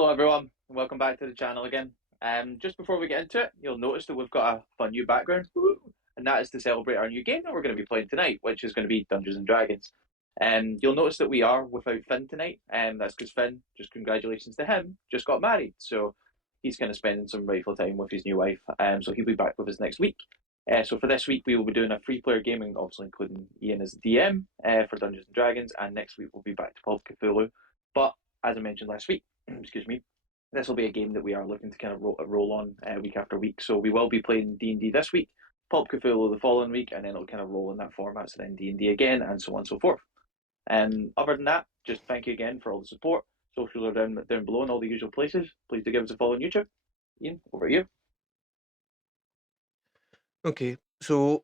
Hello everyone, and welcome back to the channel again. Just before we get into it, you'll notice that we've got a fun new background, and that is to celebrate our new game that we're going to be playing tonight, which is going to be Dungeons and Dragons. You'll notice that we are without Finn tonight, and that's because Finn, just congratulations to him, just got married, so he's kind of spending some rightful time with his new wife. So he'll be back with us next week. So for this week, we will be doing a free-player gaming, obviously including Ian as the DM for Dungeons and Dragons, and next week we'll be back to Pulp Cthulhu. But as I mentioned last week, excuse me, this will be a game that we are looking to kind of roll on week after week. So we will be playing D&D this week, Pulp Cthulhu the following week, and then it'll kind of roll in that format. So then D&D again, and so on and so forth. Other than that, just thank you again for all the support. Socials are down below in all the usual places. Please do give us a follow on YouTube. Ian, over to you. Okay, so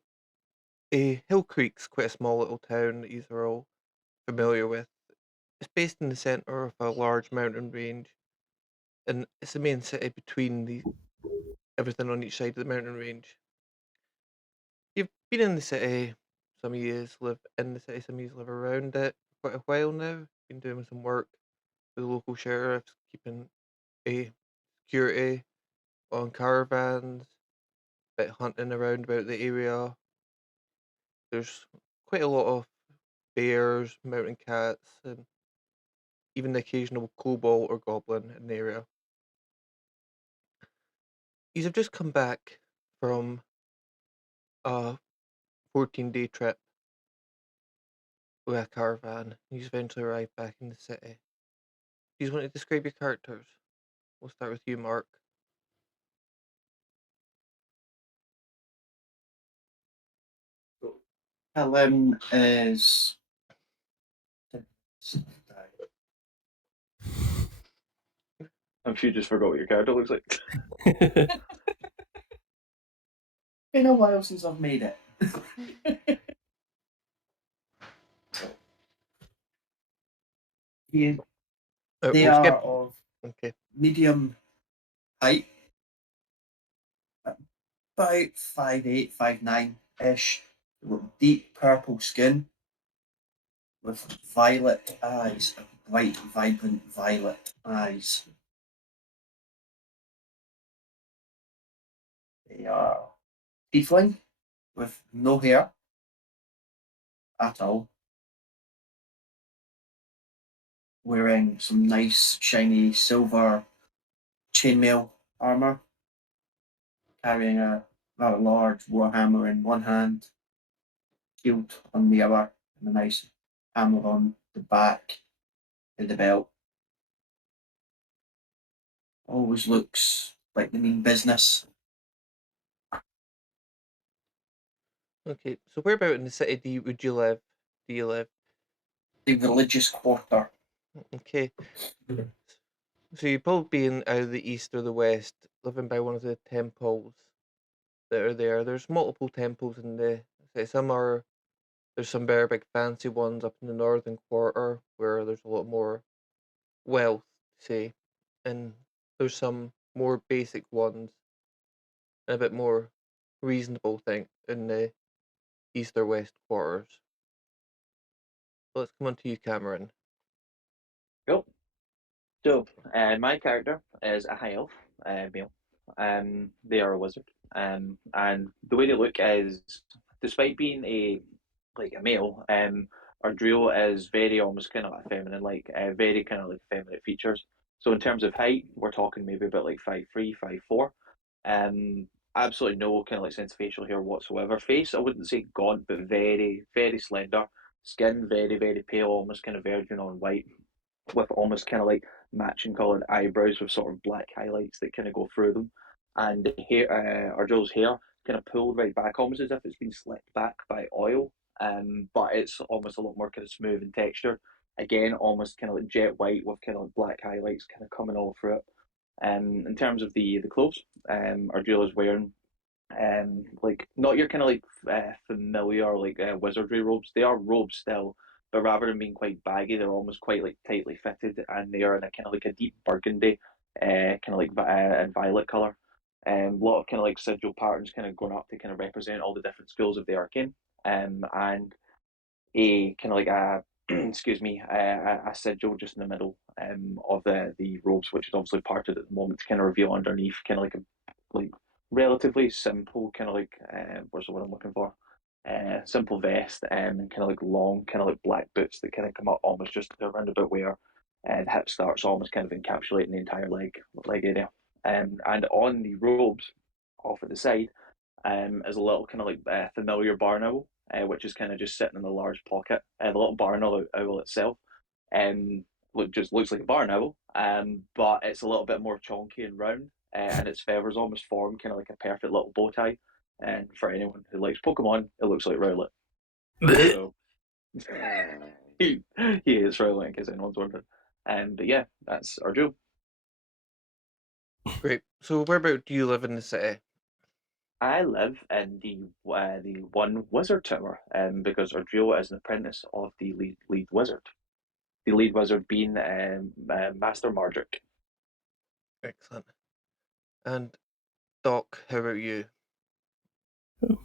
Hill Creek's quite a small little town that you are all familiar with. It's based in the centre of a large mountain range, and it's the main city between everything on each side of the mountain range. You've been in the city, some of you live in the city, some of you live around it for quite a while now. Been doing some work with the local sheriffs, keeping a security on caravans, bit hunting around about the area. There's quite a lot of bears, mountain cats, and even the occasional kobold or goblin in the area. These have just come back from a 14-day trip with a caravan. He's eventually arrived back in the city. Do you want to describe your characters? We'll start with you, Mark. Helen is. I'm sure you just forgot what your character looks like. Been a while since I've made it. He- they We'll are skip. of Okay. medium height, about 5'8", 5'9" ish, with deep purple skin, with violet eyes, bright, vibrant violet eyes. They are tiefling with no hair at all, wearing some nice shiny silver chainmail armor, carrying a rather large warhammer in one hand, shield on the other, and a nice hammer on the back of the belt. Always looks like they mean business. Okay. So where about in the city would you live? Do you live? The religious quarter. Okay. So you'd probably be in either the east or the west, living by one of the temples that are there. There's multiple temples in the city. There's some very big fancy ones up in the northern quarter where there's a lot more wealth, say, and there's some more basic ones and a bit more reasonable thing in the east or west quarters. So let's come on to you, Cameron. Cool. So, my character is a high elf male. They are a wizard. And the way they look is, despite being a male, Ardrio is very almost kind of like feminine, like very kind of like feminine features. So in terms of height, we're talking maybe about like 5'3", 5'4". Absolutely no kind of like sense of facial hair whatsoever. Face, I wouldn't say gaunt, but very, very slender. Skin, very, very pale, almost kind of virgin on white, with almost kind of like matching coloured eyebrows with sort of black highlights that kind of go through them. And the hair, Ardrill's hair kind of pulled right back, almost as if it's been slicked back by oil. But it's almost a lot more kind of smooth in texture. Again, almost kind of like jet white with kind of like black highlights kind of coming all through it. In terms of the clothes, Ardrill is wearing like not your kind of like familiar like wizardry robes. They are robes still, but rather than being quite baggy, they're almost quite like tightly fitted, and they are in a kind of like a deep burgundy, kind of like and violet color. A lot of kind of like sigil patterns kind of going up to kind of represent all the different schools of the arcane. And a kind of like excuse me, a sigil just in the middle of the robes, which is obviously parted at the moment to kind of reveal underneath, kind of like relatively simple, kind of like what's the word I'm looking for? Simple vest and kind of like long, kind of like black boots that kind of come up almost just around about where the hip starts, almost kind of encapsulating the entire leg area. And on the robes, off at the side, is a little kind of like familiar barn owl, which is kind of just sitting in a large pocket. The little barn owl itself just looks like a barn owl, but it's a little bit more chonky and round, and its feathers almost form kind of like a perfect little bow tie. And for anyone who likes Pokemon, it looks like Rowlet. So he is Rowlet, in case anyone's wondering. But yeah, that's our Joe. Great. So whereabout do you live in the city? I live in the one wizard tower, because Ardrio is an apprentice of the lead wizard. The lead wizard being Master Mardrick. Excellent. And Doc, how about you?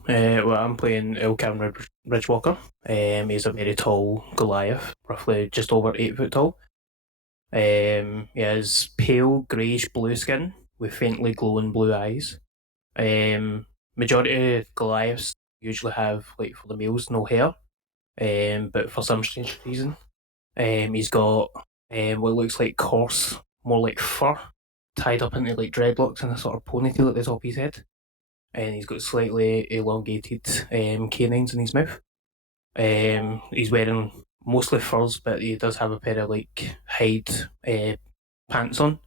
Well, I'm playing Ilkan Ridgewalker. He's a very tall Goliath, roughly just over 8 foot tall. He has pale greyish blue skin with faintly glowing blue eyes. Majority of Goliaths usually have, like for the males, no hair. But for some strange reason, he's got what looks like coarse, more like fur, tied up into like dreadlocks and a sort of ponytail at the top of his head. And he's got slightly elongated canines in his mouth. He's wearing mostly furs, but he does have a pair of like hide pants on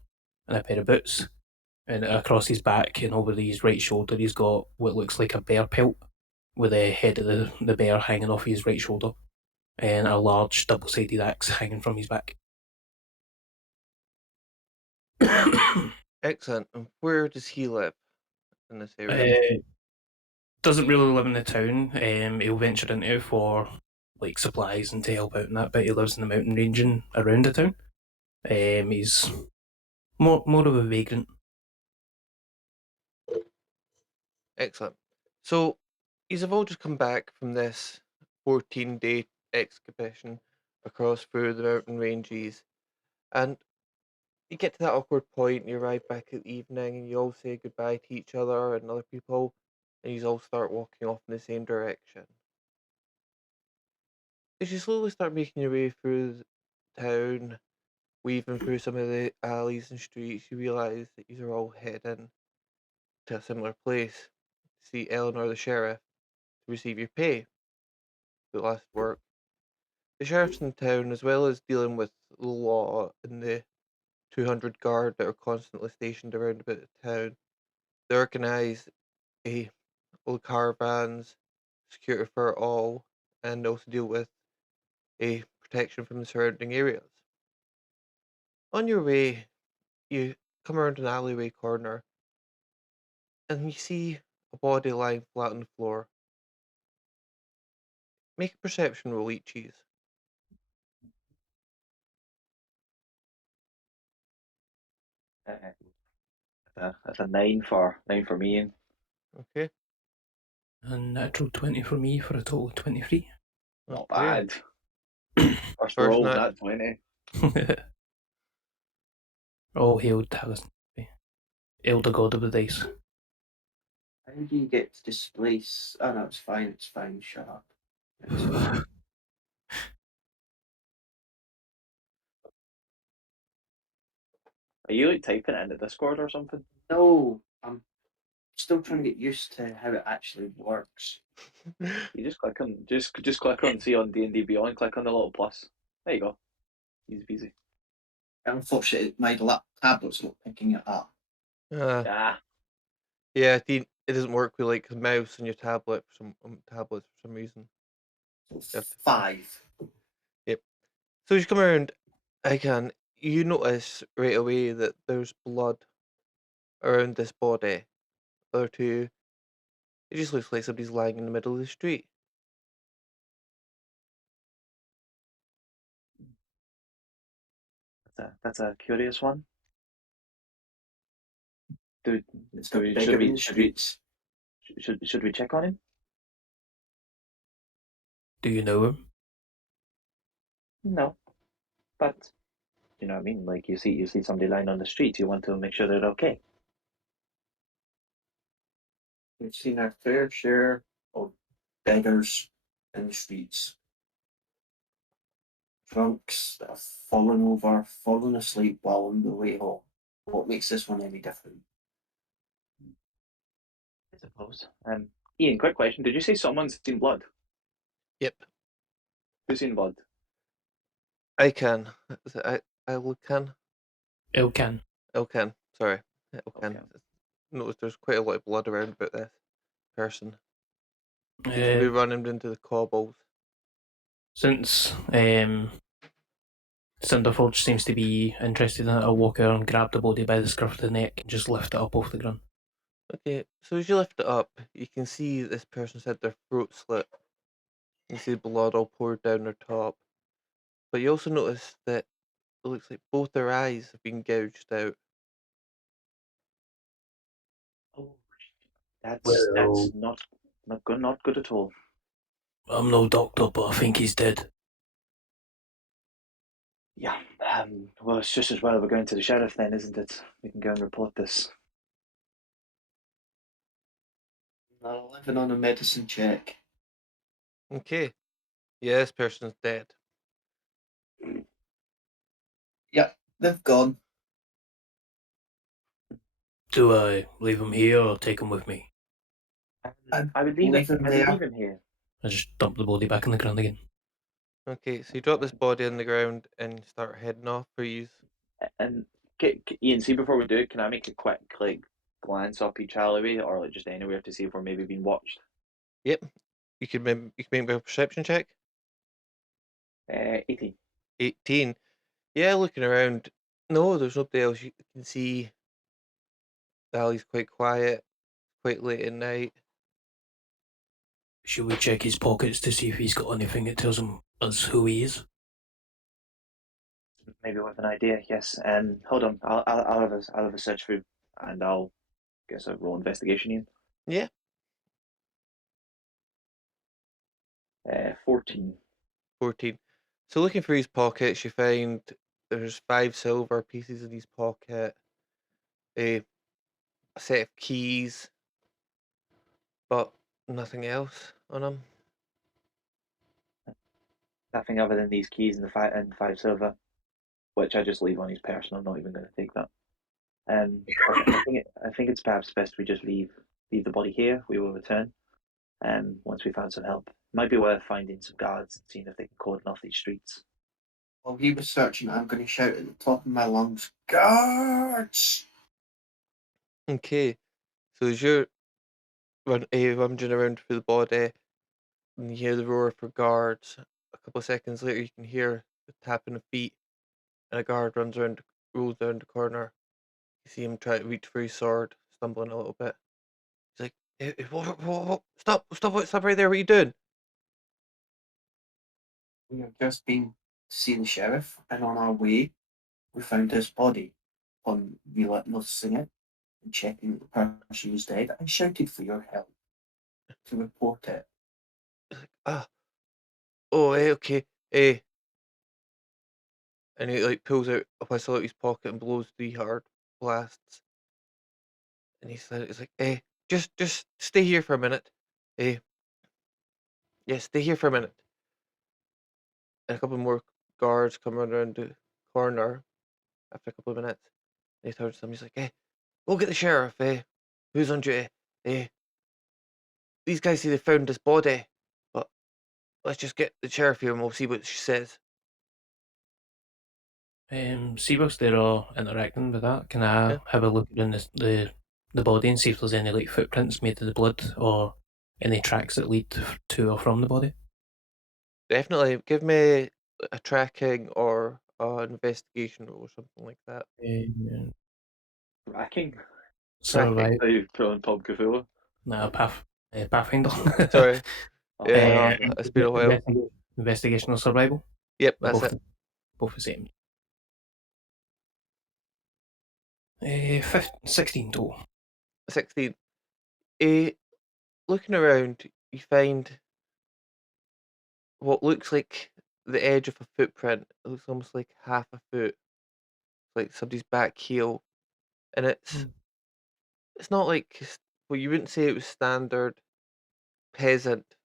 and a pair of boots. And across his back and over his right shoulder, he's got what looks like a bear pelt with the head of the bear hanging off his right shoulder and a large double-sided axe hanging from his back. Excellent. And where does he live in this area? Doesn't really live in the town. He'll venture into it for like supplies and to help out in that, but he lives in the mountain range and around the town. He's more of a vagrant. Excellent. So, you've all just come back from this 14-day excursion across through the mountain ranges, and you get to that awkward point, and you arrive back at the evening, and you all say goodbye to each other and other people, and you all start walking off in the same direction. As you slowly start making your way through the town, weaving through some of the alleys and streets, you realise that you are all heading to a similar place to see Eleanor the sheriff to receive your pay for the last work. The sheriffs in town, as well as dealing with the law and the 200 guard that are constantly stationed around about the town, they organise all caravans, security for all, and also deal with a protection from the surrounding areas. On your way, you come around an alleyway corner and you see a body lying flat on the floor. Make a perception roll each, cheese. That's a nine for me. Okay. A natural 20 for me for a total of 23. Not Okay. bad. First First roll, nat- not 20. All hail Talis, elder god of the dice. How do you get to displace? Oh no, it's fine. It's fine. Shut up. It's fine. Are you like typing it in the Discord or something? No, I'm still trying to get used to how it actually works. You just click on see on D&D Beyond, click on the little plus. There you go. Easy peasy. Unfortunately, my tablet's not picking it up. Ah, yeah, it doesn't work with like the mouse on your tablet for some reason. Yep. 5. So as you come around again, you notice right away that there's blood around this body. Or two, it just looks like somebody's lying in the middle of the street. that's a curious one. Do, It's do got we, bigger should in we the should we streets. should we check on him? Do you know him? No, but you know what I mean. Like you see somebody lying on the street, you want to make sure they're okay. We've seen our fair share of beggars in the streets, drunks that have fallen over, fallen asleep while on the way home. What makes this one any different? I suppose. Ian, quick question: did you say someone's seen blood? Yep, Who's seen blood? I can. Is it Ilcan? Ilkan. Ilcan. Sorry, Ilcan. Okay. Notice there's quite a lot of blood around about this person. Seems to be Uh, running into the cobbles. since Cinderforge seems to be interested in it, I'll walk over and grab the body by the scruff of the neck and just lift it up off the ground. Okay, so as you lift it up, you can see this person's had their throat slit. You see blood all poured down their top. But you also notice that it looks like both their eyes have been gouged out. Oh, that's Well, not good at all. I'm no doctor, but I think he's dead. Yeah. Well, it's just as well we're going to the sheriff then, isn't it? We can go and report this. Now, living on a medicine check. Okay. Yeah, this person's dead. Yep, they've gone. Do I leave him here or take him with me? I would leave Leave it. him I would there. leave him here. I just dump the body back on the ground again. Okay, so you drop this body on the ground and start heading off for you. And Ian, see before we do it, can I make a quick like glance up each alleyway or like just anywhere to see if we're maybe being watched? Yep. You can make a perception check. 18. 18. Yeah, looking around. No, there's nobody else. You can see the alley's quite quiet, quite late at night. Should we check his pockets to see if he's got anything that tells us who he is? Maybe with an idea. Yes. Hold on. I'll have a search through, and I'll guess a roll investigation. Ian. Yeah. 14. 14. So looking through his pockets, you find there's 5 silver pieces in his pocket, a set of keys, but nothing else on him. Nothing other than these keys and the five silver, which I just leave on his person. I'm not even going to take that. I think it's perhaps best we just leave the body here. We will return. Once we found some help, might be worth finding some guards and seeing if they can cordon off these streets. While he was searching, I'm going to shout at the top of my lungs, guards! Okay. So as you're rummaging around through the body, and you hear the roar for guards, a couple of seconds later you can hear the tapping of feet, and a guard rolls down the corner. You see him try to reach for his sword, stumbling a little bit. He's like, Stop right there, what are you doing? We have just been to see the sheriff, and on our way, we found his body. On noticing it and checking that the person was dead, I shouted for your help to report it. He's like, oh, okay, and he like pulls out a pistol out of his pocket and blows 3 hard blasts. And he's like, just stay here for a minute. Yeah, stay here for a minute. And a couple more guards come around the corner after a couple of minutes. And he turns to them, he's like, go get the sheriff, who's on duty? These guys say they found this body, but let's just get the sheriff here and we'll see what she says. See whilst they're all interacting with that, can I Yeah. have a look in the body and see if there's any like footprints made of the blood or any tracks that lead to or from the body? Definitely, give me a tracking or an investigation or something like that. Tracking. Survive. Are you pulling Tom Cthulhu? No, Pathfinder. Sorry. Oh, Yeah, it's been a while. Investigation or survival? Yep, that's it. Both the same. 16 total. 16. Looking around, you find what looks like the edge of a footprint. It looks almost like half a foot, like somebody's back heel, and Hmm. it's not like well, you wouldn't say it was standard peasant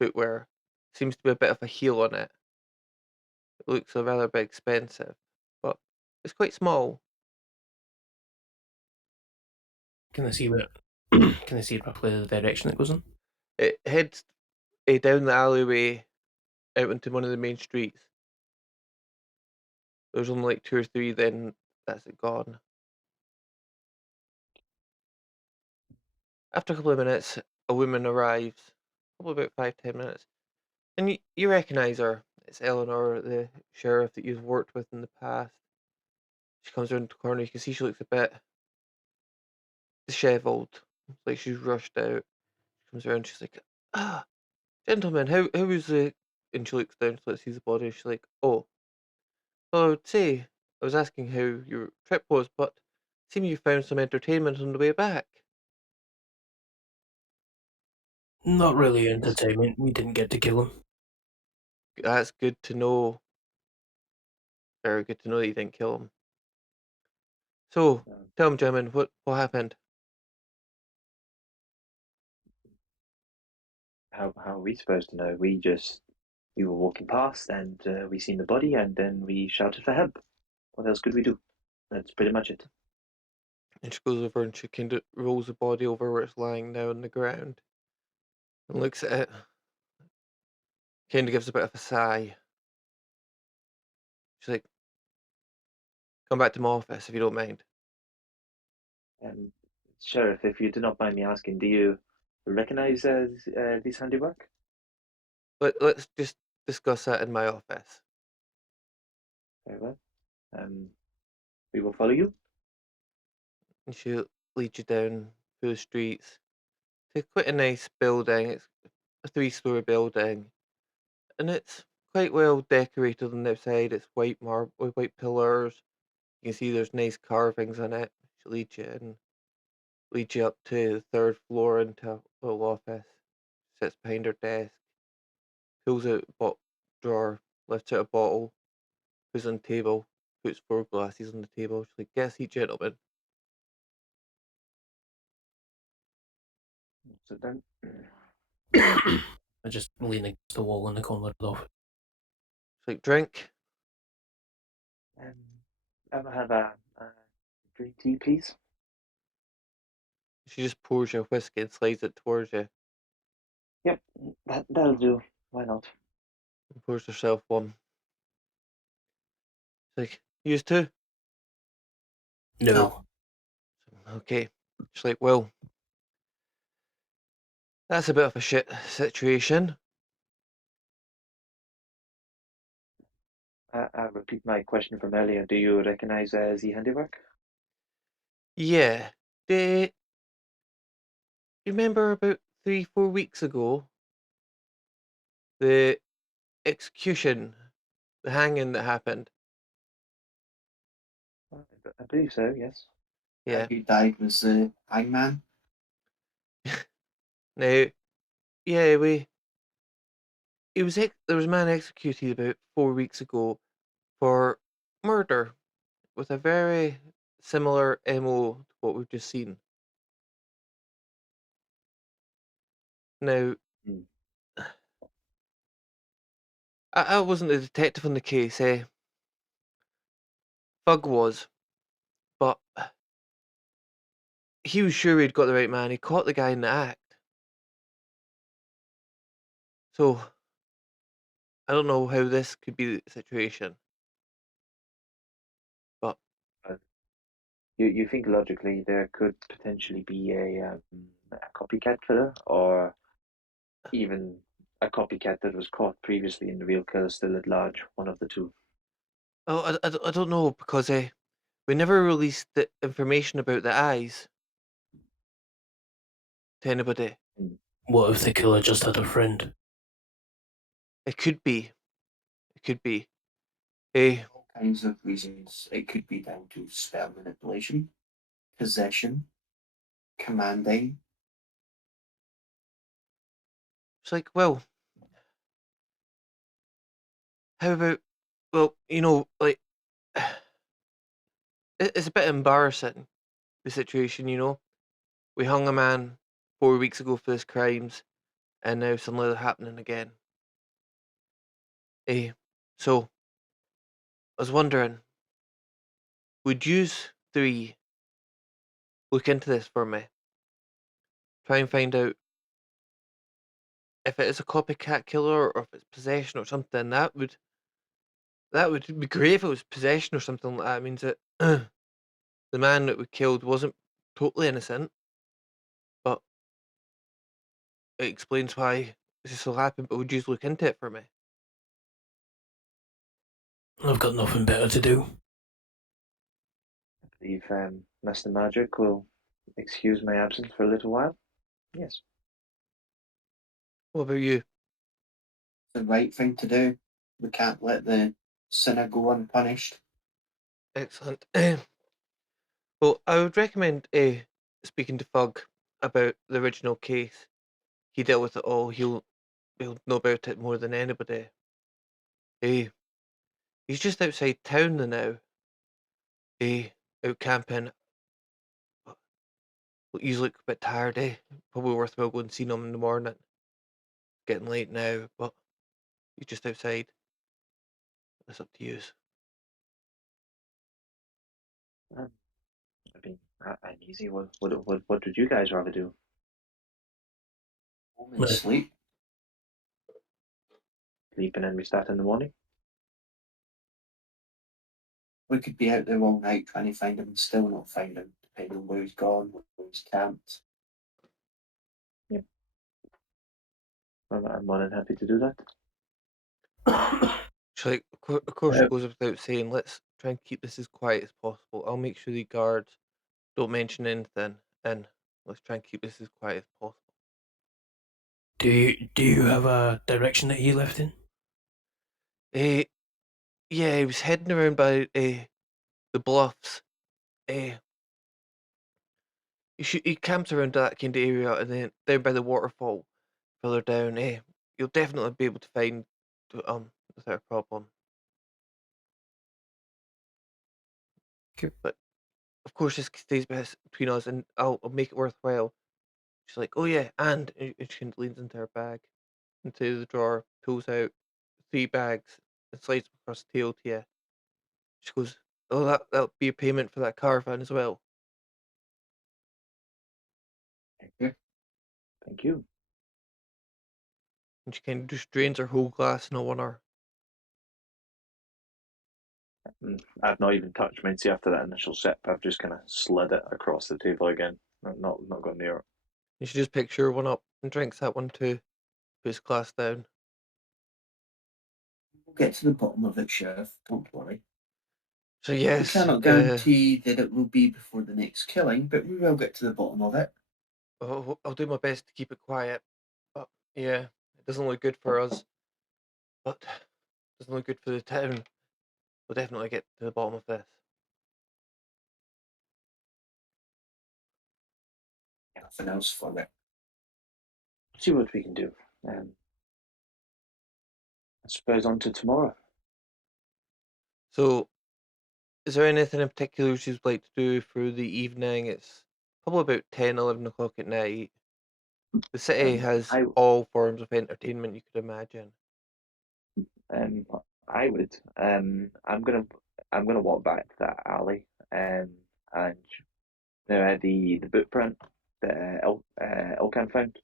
footwear. Seems to be a bit of a heel on it. It looks a rather bit expensive, but it's quite small. Can I see what? Can I see roughly the direction it goes in? It heads down the alleyway out into one of the main streets. There's only like two or three, then that's it gone. After a couple of minutes, a woman arrives, probably about 5-10 minutes, and you recognise her. It's Eleanor, the sheriff that you've worked with in the past. She comes around the corner. You can see she looks a bit dishevelled, like she's rushed out. She comes around. She's like, "Ah, gentlemen, how was the?" And she looks down. So sees the body. She's like, "Oh, well, I would say I was asking how your trip was, but it seems you found some entertainment on the way back." Not really Yes. entertainment. We didn't get to kill him. That's good to know. Very good to know that you didn't kill him. So, Um, tell me, gentlemen, what happened? how are we supposed to know? We were walking past and we seen the body and then we shouted for help. What else could we do? That's pretty much it. And she goes over and she kind of rolls the body over where it's lying now on the ground and looks at it. Kind of gives a bit of a sigh. She's like, "Come back to my office if you don't mind." Um, Sheriff, if you do not mind me asking, do you recognize this handiwork? Let's just discuss that in my office. Very well. Um, we will follow you. And she'll lead you down through the streets to quite a nice building. It's a three-story building, and it's quite well decorated on the outside. It's white marble with white pillars. You can see there's nice carvings on it. She'll lead you up to the third floor into a little office. Sits behind her desk, pulls out a drawer, lifts out a bottle, puts it on the table, puts four glasses on the table. She's like, "Guess each gentleman." So then, I just lean against the wall in the corner of the office. She's like, "Drink." um, ever have a green tea, please? She just pours you a whiskey and slides it towards you, Yep, that'll do. Why not? and pours herself one. She's like, "Used to?" No. No. Okay. She's like, "Well, that's a bit of a shit situation." I repeat my question from earlier. Do you recognize the handiwork? Yeah. Do you remember about 3-4 weeks ago, the execution, the hanging that happened? I believe so. Yes. Yeah. Who died was the hangman. Now, yeah, there was a man executed about 4 weeks ago for murder with a very similar MO to what we've just seen. Now, Hmm. I wasn't a detective on the case, Fug was, but he was sure he'd got the right man. He caught the guy in the act. So, I don't know how this could be the situation, but But you think logically there could potentially be a copycat killer, or even a copycat that was caught previously and the real killer still at large. One of the two. oh, I don't know because we never released the information about the eyes to anybody. Hmm. What if the killer just had a friend? It could be. It could be. Eh, All kinds of reasons. It could be down to spell manipulation, possession, commanding. it's like, well, How about, well, like, it's a bit embarrassing, the situation, We hung a man 4 weeks ago for his crimes, and now suddenly they're happening again. Eh, so, I was wondering, would yous three look into this for me? Try and find out if it is a copycat killer or if it's possession or something. That would be great if it was possession or something like that. It means that the man that we killed wasn't totally innocent, but it explains why this all happened. But would you look into it for me? I've got nothing better to do. I believe Mr. Magic will excuse my absence for a little while. Yes. What about you? The right thing to do. We can't let the sinner go unpunished. Excellent. Well, I would recommend speaking to Fug about the original case. He dealt with it all. He'll know about it more than anybody. Eh, he's just outside town now. Out camping. But you look a bit tired, eh? Probably worthwhile going and seeing him in the morning. Getting late now, but he's just outside. It's up to you. Um, I mean, I'm easy. What would you guys rather do? Home and Right. sleep. Sleep and then restart in the morning? We could be out there all night trying to find him and still not find him, depending on where he's gone, where he's camped. I'm more than happy to do that. So, like, of course, it goes without saying, let's try and keep this as quiet as possible. I'll make sure the guards don't mention anything, and let's try and keep this as quiet as possible. Do you have a direction that he left in? Yeah, he was heading around by the bluffs. He camps around that kind of area, and then down by the waterfall, further down. You'll definitely be able to find without a problem. Okay. But of course, this stays between us, and I'll make it worthwhile. She's like, "Oh yeah," and she leans into her bag, into the drawer, pulls out 3 bags, and slides them across the table to you. She goes, "Oh, that'll be a payment for that caravan as well." Thank you. And she kind of just drains her whole glass in a one. I've not even touched Mincy after that initial sip. I've just kind of slid it across the table again. Not gone near it. And she just picks her one up and drinks that one too. Puts glass down. We'll get to the bottom of it, Sheriff. Don't worry. So We yes, cannot guarantee that it will be before the next killing, but we will get to the bottom of it. I'll do my best to keep it quiet. But yeah, it doesn't look good for us. But it doesn't look good for the town. We'll definitely get to the bottom of this. Nothing else for it. See what we can do. I suppose on to tomorrow. So, is there anything in particular she'd like to do through the evening? It's probably about 10, 11 o'clock at night. The city has I all forms of entertainment you could imagine. um I would I'm gonna walk back to that alley and the boot print that Ilkan found.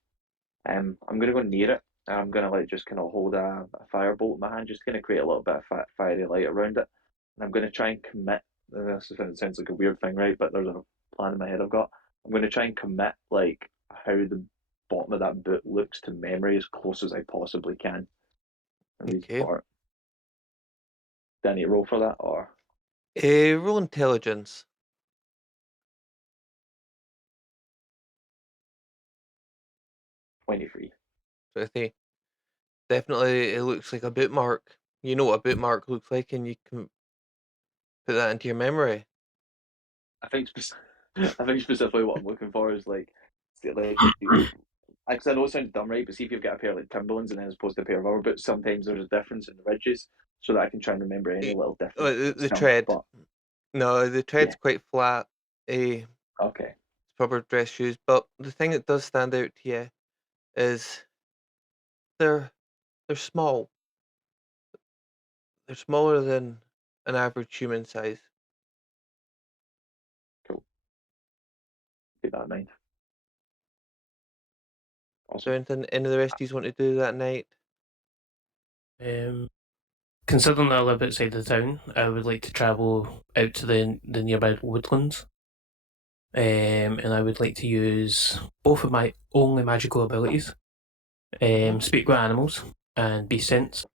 I'm gonna go near it. I'm gonna like just kind of hold a firebolt in my hand, just kind of create a little bit of fiery light around it. And I'm gonna try and commit. Sounds like a weird thing, right? But there's a plan in my head I've got. I'm gonna try and commit like how the bottom of that boot looks to memory as close as I possibly can. Okay. Do I need to roll for that or Roll intelligence. 23? So I think definitely it looks like a bootmark. You know what a bootmark looks like, and you can put that into your memory. I think I think specifically what I'm looking for is like because I know it sounds dumb, right? But see if you've got a pair of like Timberlands and then as opposed to a pair of rubber boots, sometimes there's a difference in the ridges. so that I can try and remember any little The differences. tread. But No, the tread's yeah, quite flat. It's okay, proper dress shoes. But the thing that does stand out to you is they're they're small. They're smaller than an average human size. cool. Keep that in mind. Is there Awesome. anything any of the rest of you want to do that night? Considering that I live outside the town, I would like to travel out to the nearby woodlands. And I would like to use both of my only magical abilities, speak with animals and be sense.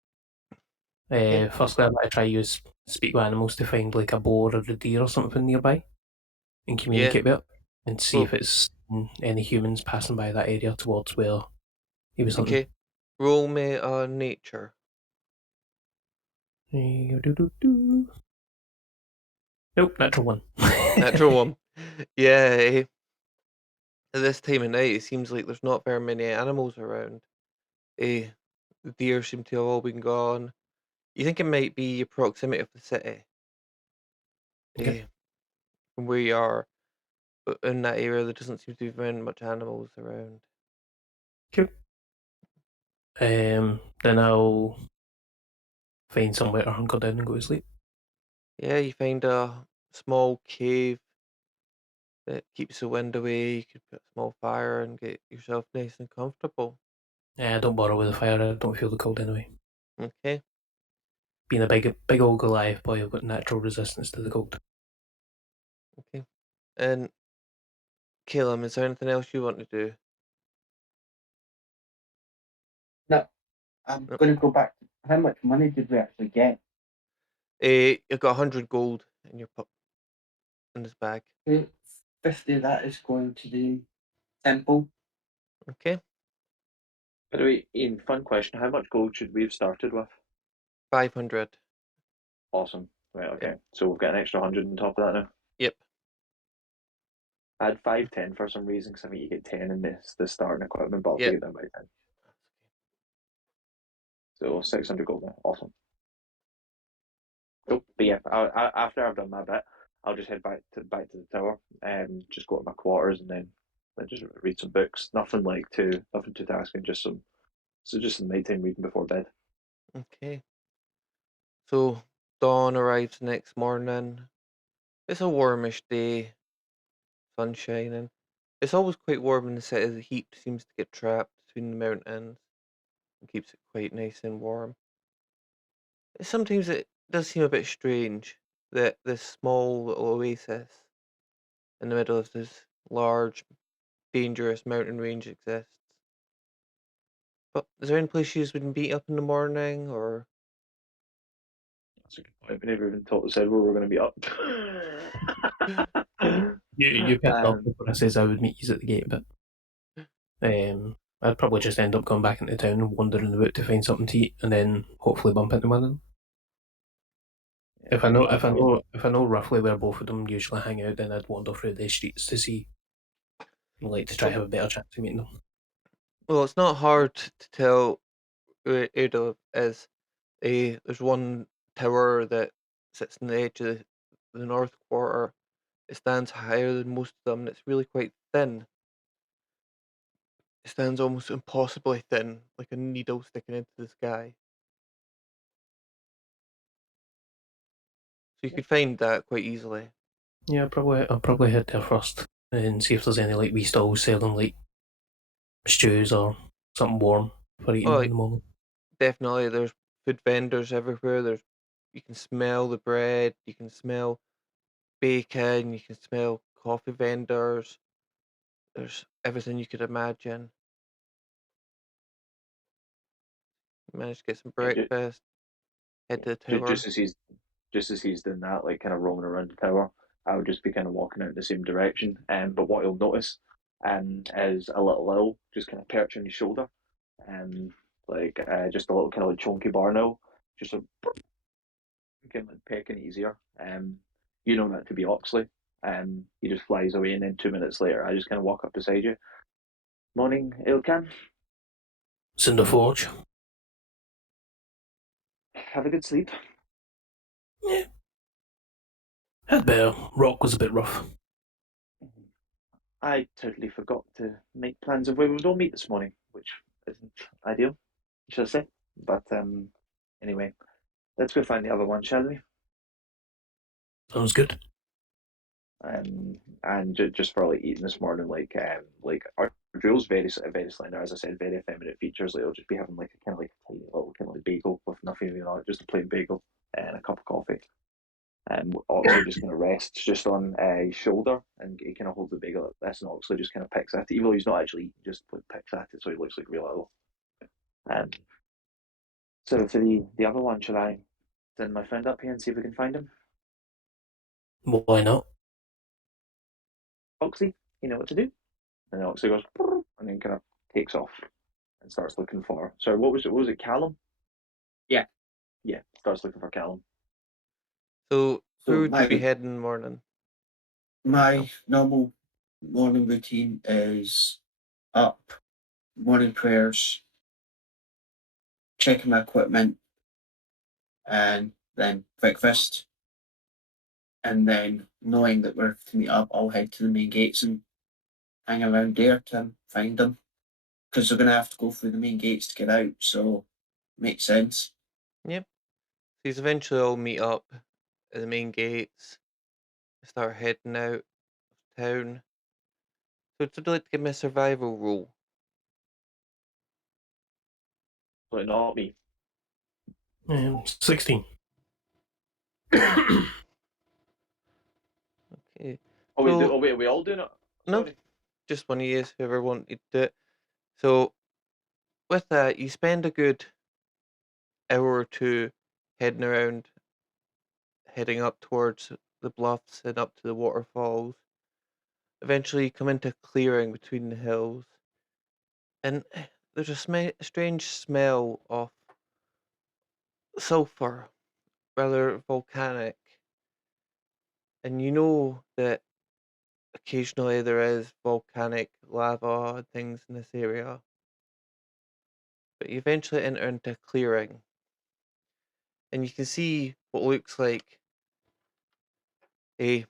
Okay. Firstly, I might try use speak with animals to find like a boar or a deer or something nearby and Yeah. communicate with it and see Well, if it's any humans passing by that area towards where he was hunting. okay. Roll me nature. Nope, natural one. Natural one. Yeah. At this time of night, it seems like there's not very many animals around. The deer seem to have all been gone. You think it might be your proximity of the city, Okay. from where you are, but in that area there doesn't seem to be very much animals around. Cool. Then I'll find somewhere to hunker down and go to sleep. Yeah, you find a small cave that keeps the wind away. You could put a small fire and get yourself nice and comfortable. Yeah, don't bother with the fire. I don't feel the cold anyway. Okay. Being a big old Goliath boy, I've got natural resistance to the cold. Okay. And Caleb, is there anything else you want to do? No, I'm No. going to go back. How much money did we actually get? You've got 100 gold in your in this bag. 50 of that is going to the temple. Okay. By the way, Ian, fun question. How much gold should we have started with? 500. Awesome. Right, okay. Yep. So we've got an extra 100 on top of that now. Yep. I had 510 for some reason because I think you get 10 in the starting equipment, but I'll Yep. take it down by 10. So 600 gold now. Awesome. Cool. But yeah, after I've done my bit, I'll just head back to the tower and just go to my quarters and then just read some books. Nothing too tasking, just some nighttime reading before bed. Okay. So dawn arrives the next morning. It's a warmish day, sun shining. It's always quite warm in the city. The heat seems to get trapped between the mountains and keeps it quite nice and warm. Sometimes it does seem a bit strange that this small little oasis in the middle of this large, dangerous mountain range exists. But is there any place you would meet up in the morning, or That's a good point. We never even said where we're going to be up. You picked up before I says I would meet you at the gate, but I'd probably just end up going back into town and wandering about to find something to eat, and then hopefully bump into one of them. If I know roughly where both of them usually hang out, then I'd wander through the streets to see. I'd like to try have a better chance of meeting them. well, it's not hard to tell where Ada is. There's one tower that sits in the edge of the north quarter. It stands higher than most of them, and it's really quite thin. It stands almost impossibly thin, like a needle sticking into the sky. So you could find that quite easily. Yeah, I'll probably head there first and see if there's any like wee stalls selling like stews or something warm for eating Oh, in the morning. definitely, there's food vendors everywhere. You can smell the bread, you can smell bacon, you can smell coffee vendors. There's everything you could imagine. You manage to get some Yeah, breakfast, head to the tower. just as he's doing that, like kind of roaming around the tower, I would just be kind of walking out in the same direction. But what you'll notice, is a little owl just kind of perch on his shoulder, just a little kind of like chunky barn owl, just a kind of like pecking at his ear. You know that to be Oxley. He just flies away, and then 2 minutes later, I just kind of walk up beside you. Morning, Ilkan. Cinder Forge. have a good sleep? Yeah, had better. Rock was a bit rough. I totally forgot to make plans of where we would all meet this morning, which isn't ideal, shall I say. But anyway, let's go find the other one, shall we? Sounds good. And just for like eating this morning, like our Drill's very slender, as I said, very effeminate features. Like, he'll just be having like a kind of like a tiny little kind of like bagel with nothing even on it, just a plain bagel and a cup of coffee. And Oxley just kind of rests just on his shoulder, and he kind of holds the bagel like this, and Oxley just kind of picks at it, even though he's not actually eating, just like, picks at it, so he looks like real little. Um, so for the other one, should I send my friend up here and see if we can find him? Why not? Oxley, you know what to do. And then Oxley goes, and then kind of takes off and starts looking for. Sorry, what was it? What was it? Callum? Yeah. Yeah, starts looking for Callum. So where So would you be heading in the morning? my normal morning routine is up, morning prayers, checking my equipment, and then breakfast. And then knowing that we're to meet up, I'll head to the main gates and hang around there to find them. Because they're going to have to go through the main gates to get out, so makes sense. Yep. These eventually all meet up at the main gates, start heading out of town. So would you like to give me a survival roll? So not me. 16. Okay. Oh wait, So are we all doing it? no, Sorry. just one of you, whoever wanted to do it. So with that, you spend a good hour or two heading around, heading up towards the bluffs and up to the waterfalls. Eventually, you come into a clearing between the hills, and there's a strange smell of sulfur, rather volcanic. And you know that occasionally there is volcanic lava and things in this area. But you eventually enter into a clearing, and you can see what looks like a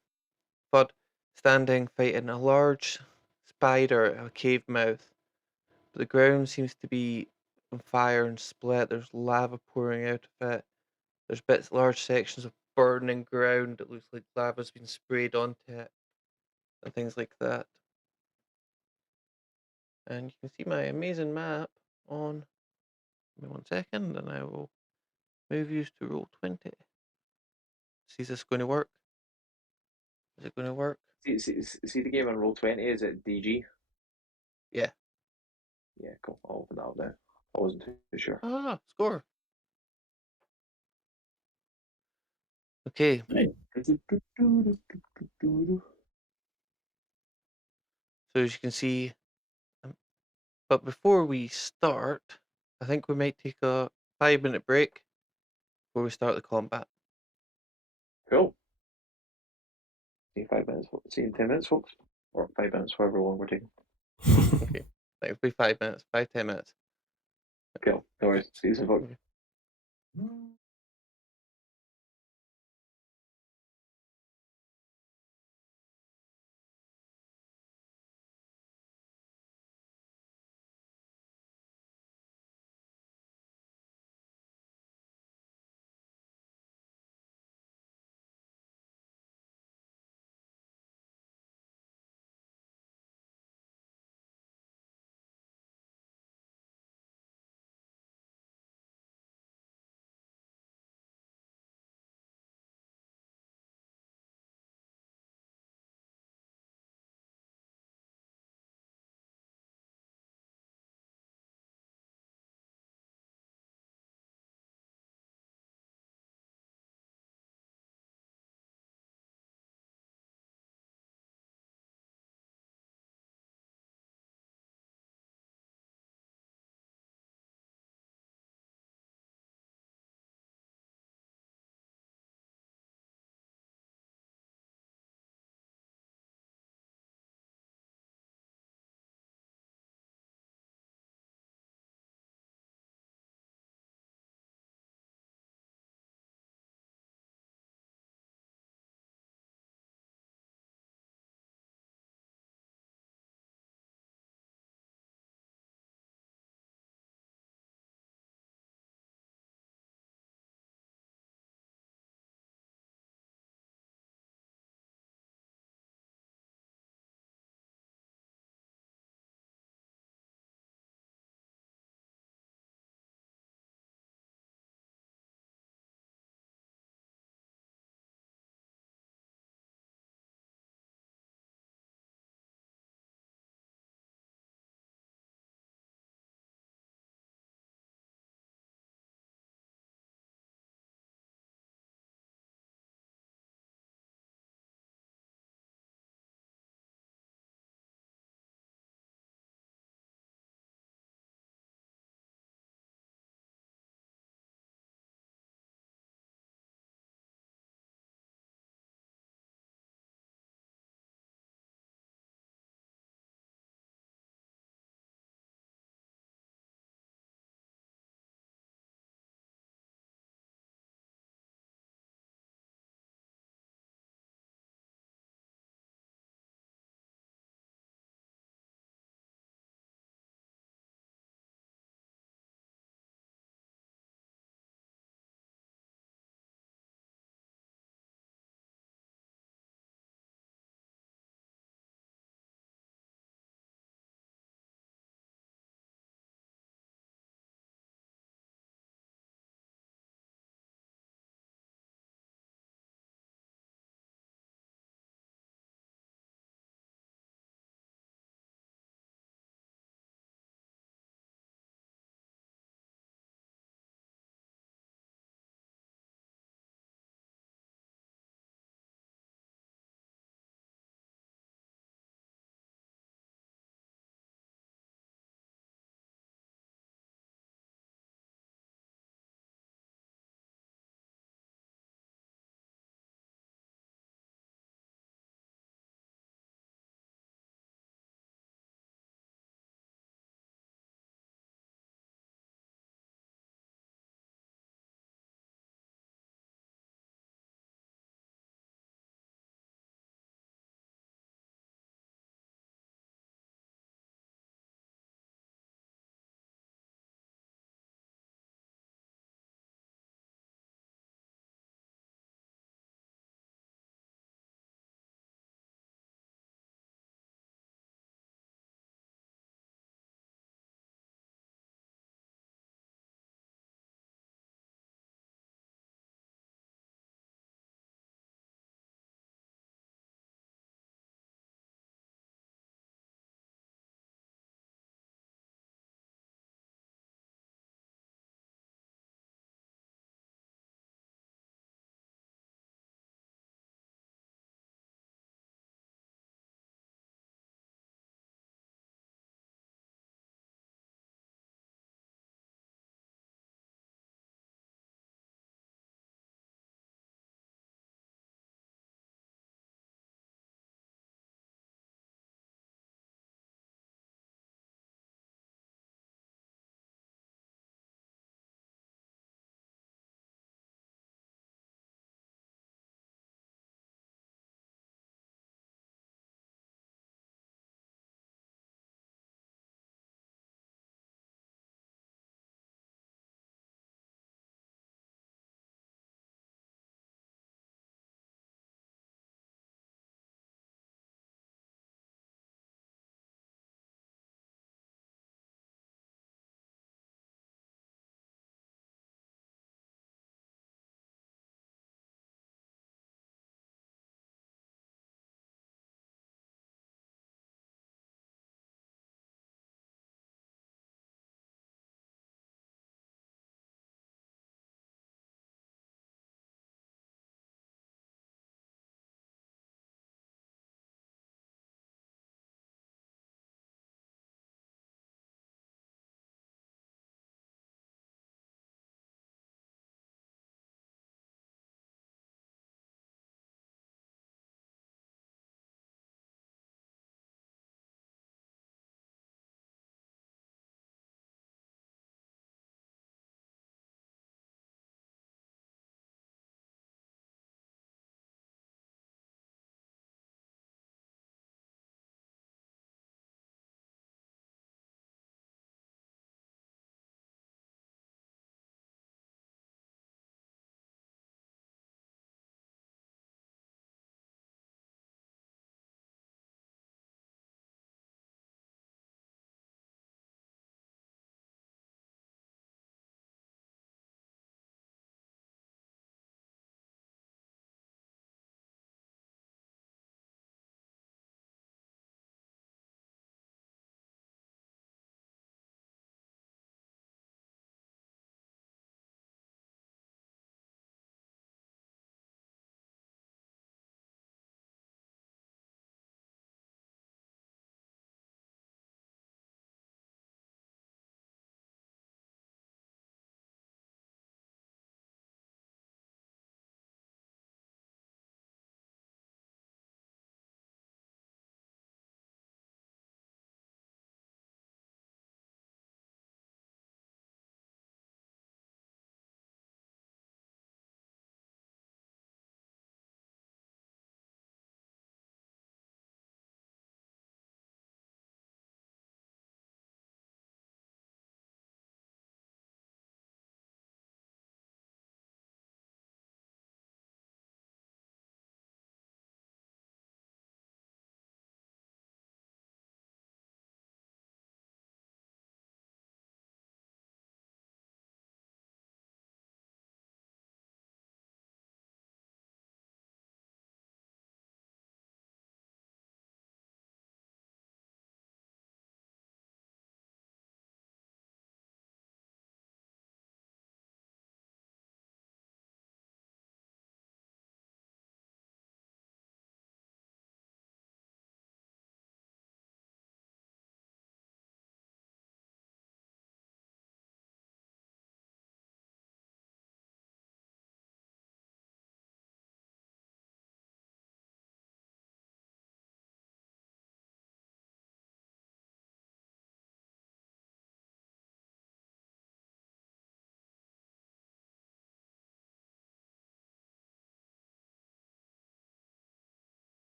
Bud standing fighting a large spider at a cave mouth. But the ground seems to be on fire and split. There's lava pouring out of it. There's large sections of burning ground that looks like lava's been sprayed onto it, and things like that. And you can see my amazing map on. Give me 1 second, and I will move you to roll 20. Is this going to work? Is it going to work? See the game on Roll20, is it DG? Yeah. Yeah, cool. I'll open that up now. I wasn't too sure. Ah, score. Okay. So as you can see, but before we start, I think we might take a 5 minute break before we start the combat. Cool. See you 5 minutes. See you in 10 minutes, folks, or 5 minutes, however long we're taking. Okay, it'll be 5 minutes, 5-10 minutes. Cool. No worries. See you soon, folks. Okay.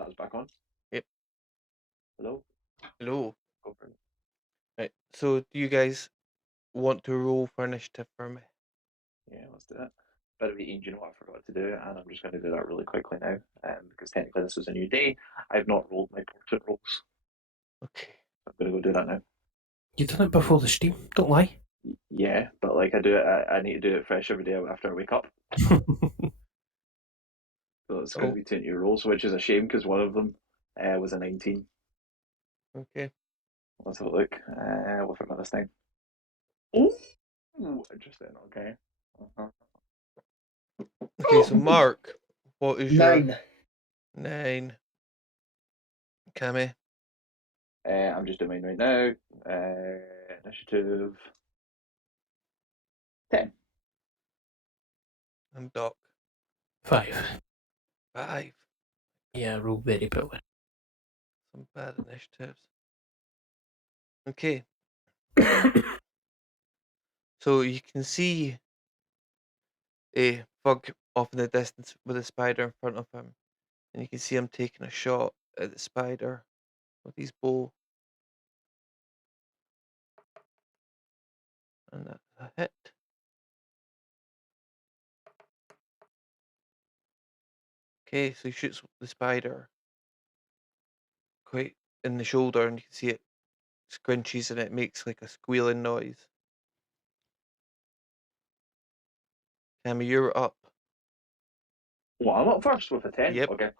That was back on. Yep. Hello? Hello. Go for it. Right. So, do you guys want to roll for initiative for me? Yeah, let's do it. By the way, Ian, do you know what I forgot to do? And I'm just going to do that really quickly now, because technically this is a new day. I've not rolled my portrait rolls. Okay. I'm going to go do that now. You done it before the stream. Don't lie. Yeah, but like I do it, I need to do it fresh every day after I wake up. So it's going to be 2 new rolls, which is a shame because one of them was a 19. Okay. Let's have a look. What have I got this time? Oh, interesting. Okay. Uh-huh. Okay. So, Mark, what is your 9. 9? Cammy. I'm just doing mine right now. Initiative 10. And Doc. 5. 5. Yeah, roll very poorly. Some bad initiatives. Okay. So you can see a Fug off in the distance with a spider in front of him, and you can see him taking a shot at the spider with his bow, and that's a hit. Okay, so he shoots the spider quite in the shoulder, and you can see it scrunches and it makes like a squealing noise. Cammy, you're up. Well, I'm up first with a 10. Yep. Okay.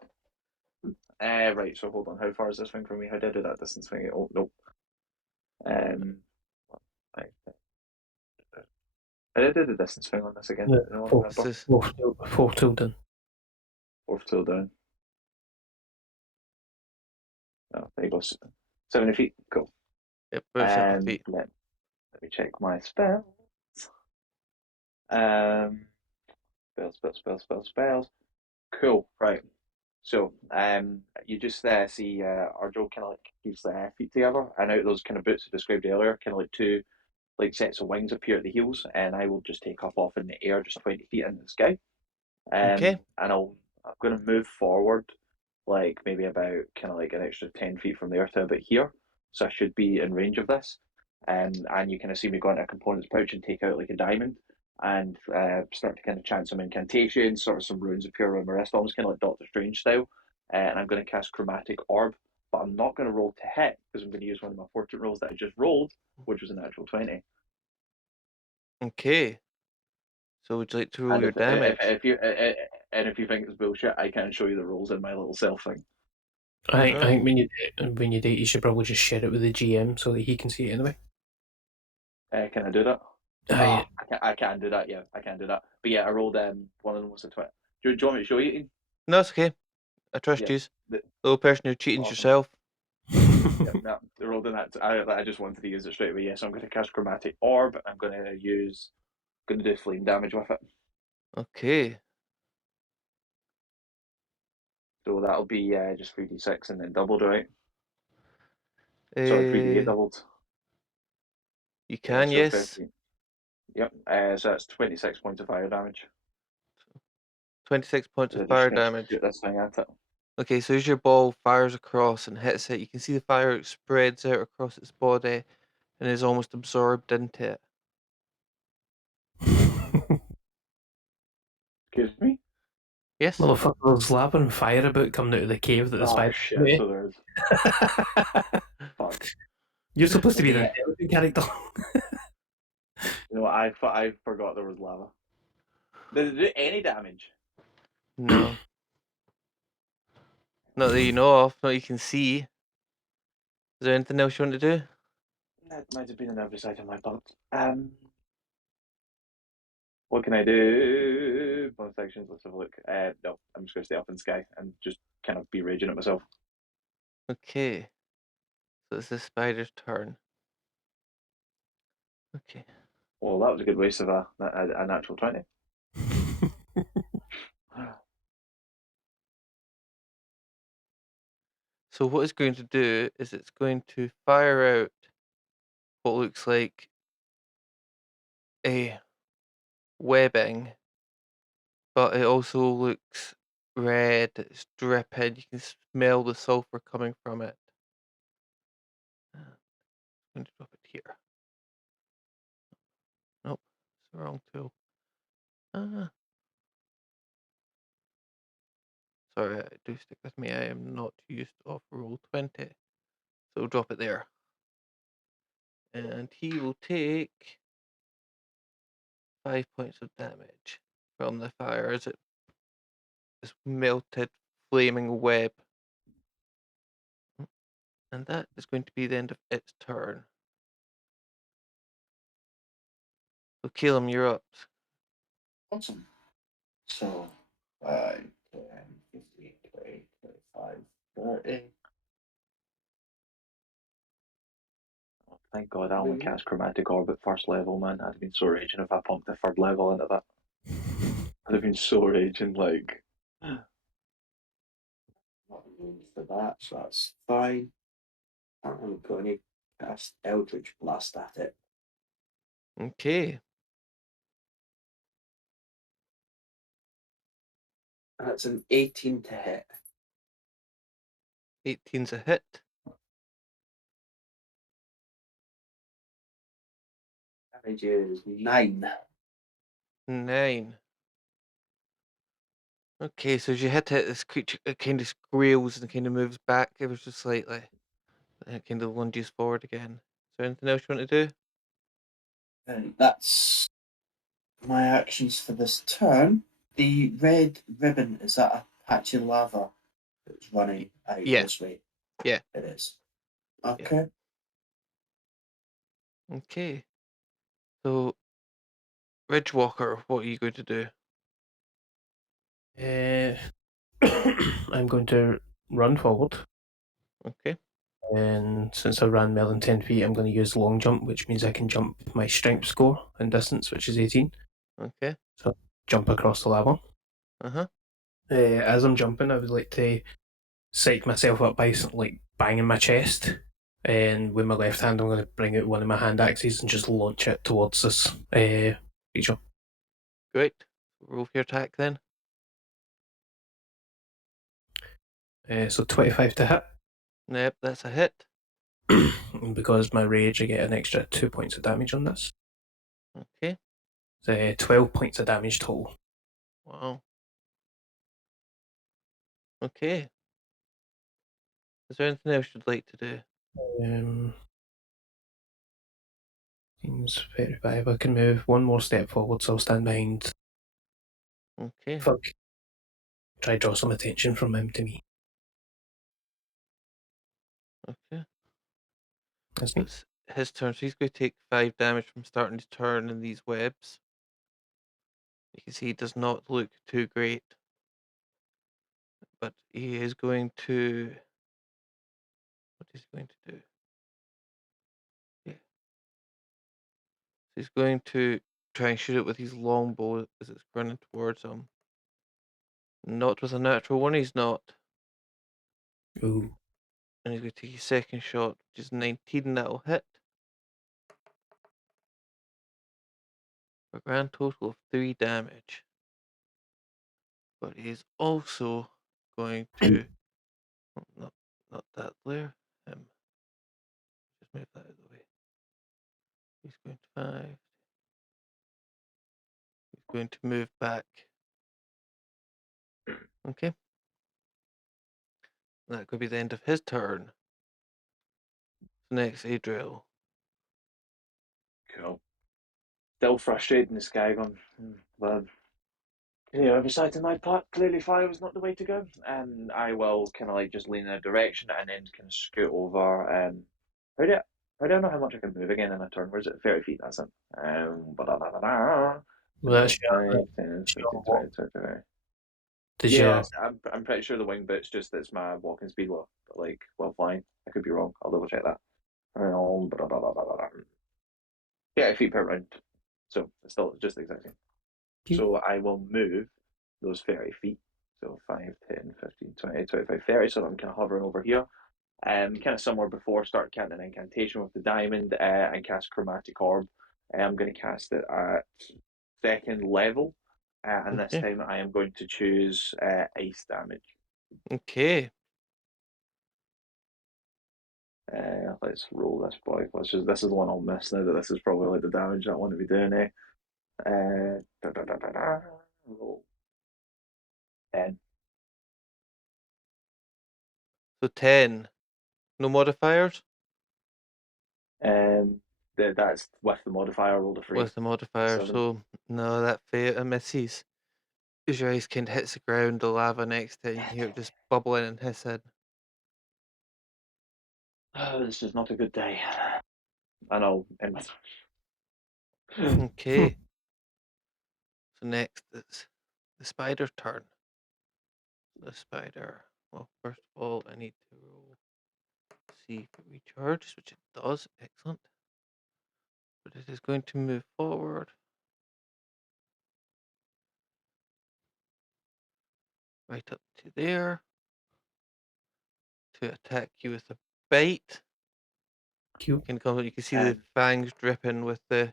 Right, so hold on. How far is this thing from me? How did I do that distance thing? Oh, no. I did the distance thing on this again. Yeah, I don't four. This remember. is 4 till done. Fourth till down. Oh, there you go. 70 feet. Cool. yep, about 70 feet. Let me check my spells. Um, spells. Cool. Right. So, you just see Arjo kind of like keeps the feet together, and out of those kind of boots I described earlier, kind of like two like sets of wings appear at the heels, and I will just take off in the air, just 20 feet in the sky. Okay. And I'm going to move forward, like maybe about kind of like an extra 10 feet from there to about here. So I should be in range of this. And you kind of see me go into a components pouch and take out like a diamond and start to kind of chant some incantations, sort of some runes appear around my wrist, almost kind of like Doctor Strange style. And I'm going to cast Chromatic Orb, but I'm not going to roll to hit because I'm going to use one of my portrait rolls that I just rolled, which was a natural 20. Okay. So would you like to roll And your damage? if you think it's bullshit, I can show you the rolls in my little self thing. I think when you do it, you should probably just share it with the GM so that he can see it anyway. Can I do that? Aye. I can do that. Yeah, I can do that. But yeah, I rolled one of them was a 20. Do you want me to show you? Ian? No, it's okay. I trust Yeah. you. The, Little person who cheating awesome. yourself. Yeah, no, they rolled in that. I just wanted to use it straight away. Yeah, so I'm going to cast Chromatic Orb. I'm going to do flame damage with it. Okay. So that'll be just 3d6 and then doubled, right? Sorry, 3d8 doubled. You can, Yeah, so yes. 15. Yep. So that's 26 points of fire damage. 26 points So of I'm just fire going to damage. shoot this thing at it. Okay, so as your ball fires across and hits it, you can see the fire spreads out across its body and is almost absorbed into it. Excuse me? Yes? Motherfucker, there's lava and fire about coming out of the cave that the Oh spider. shit! So there's fuck. You're supposed to be the Yeah. intelligent character. You know, I forgot there was lava. Did it do any damage? No. Not that you know of, not you can see. Is there anything else you want to do? That might have been an oversight on my part. What can I do? Bonus actions. Let's have a look. No, I'm just going to stay up in the sky and just kind of be raging at myself. Okay. So it's the spider's turn. Okay. Well, that was a good waste of a natural 20. So what it's going to do is it's going to fire out what looks like a webbing, but it also looks red. It's dripping. You can smell the sulfur coming from it. I'm going to drop it here. Nope, it's the wrong tool. Sorry, do stick with me. I am not used off roll 20. So we'll drop it there. And he will take 5 points of damage from the fire as it this melted flaming web. And that is going to be the end of its turn. So Caleb, you're up. Awesome. So 5, 10, 15, 20, 25, 30. Thank God I only cast Chromatic Orb at first level, man. I'd have been so raging if I pumped the third level into that. I'd have been so raging, like. Not room for that, so that's fine. I'm going to cast Eldritch Blast at it. Okay. That's an 18 to hit. 18's a hit. Damage is 9. 9. Okay, so as you hit it, this creature it kind of squeals and kind of moves back ever so slightly. And it kind of lunges forward again. Is there anything else you want to do? And that's my actions for this turn. The red ribbon, is that a patch of lava that's running out Yeah. this way? Yeah. It is. Okay. Okay. So, Ridgewalker, what are you going to do? I'm going to run forward, Okay. and since I ran more than 10 feet, I'm going to use long jump, which means I can jump my strength score in distance, which is 18. Okay. So jump across the lava. Uh-huh. As I'm jumping, I would like to psych myself up by like banging my chest, and with my left hand, I'm going to bring out one of my hand axes and just launch it towards this creature. Great. Roll for your attack then. So 25 to hit. Yep, that's a hit. And because my rage, I get an extra 2 points of damage on this. Okay. So 12 points of damage total. Wow. Okay. Is there anything else you'd like to do? Seems 35. I can move one more step forward, so I'll stand behind. Okay. Fuck. Try to draw some attention from him to me. Okay. That's me. It's his turn, so he's going to take 5 damage from starting his turn in these webs. You can see he does not look too great. But he is going to... What is he going to do? Yeah. So he's going to try and shoot it with his longbow as it's running towards him. Not with a natural one, he's not. Ooh. And he's going to take his second shot, which is 19, that'll hit. For a grand total of 3 damage. But he's also going to... Oh, not that there. Just move that out of the way. He's going to 5. He's going to move back. Okay. That could be the end of his turn. Next, Adriel. Cool. Still frustrating this guy going, well, besides in my part, clearly fire was not the way to go. And I will kind of like just lean in a direction and then kind of scoot over. How do I know how much I can move again in a turn? Where's it? 30 feet, that's it. Well, that's your, 10, 15, your 20, 20. Does Yeah, your I'm pretty sure the wing bit's just that's my walking speed while flying. I could be wrong. I'll double check that. 30 feet per round. So it's still just exactly. So I will move those 30 feet. So 5, 10, 15, 20, 25, 30. So I'm kind of hovering over here. Kind of somewhere before start casting an incantation with the diamond and cast Chromatic Orb. I'm going to cast it at second level. And this Okay. time I am going to choose ice damage. Okay. Let's roll this boy. This is the one I'll miss now that this is probably like the damage I want to be doing. Roll 10. So 10. No modifiers? That's with the modifier. Rolled a 3. With the modifier, 7. so no, that misses. As your ice kind of hits the ground, the lava next to it, you can hear it just bubbling and hissing. Oh, this is not a good day. I know. Okay. So next it's the spider's turn. The spider. Well, first of all, I need to roll. See if it recharges, which it does. Excellent. But it is going to move forward. Right up to there. To attack you with a bite. Cute. You can see the fangs dripping with the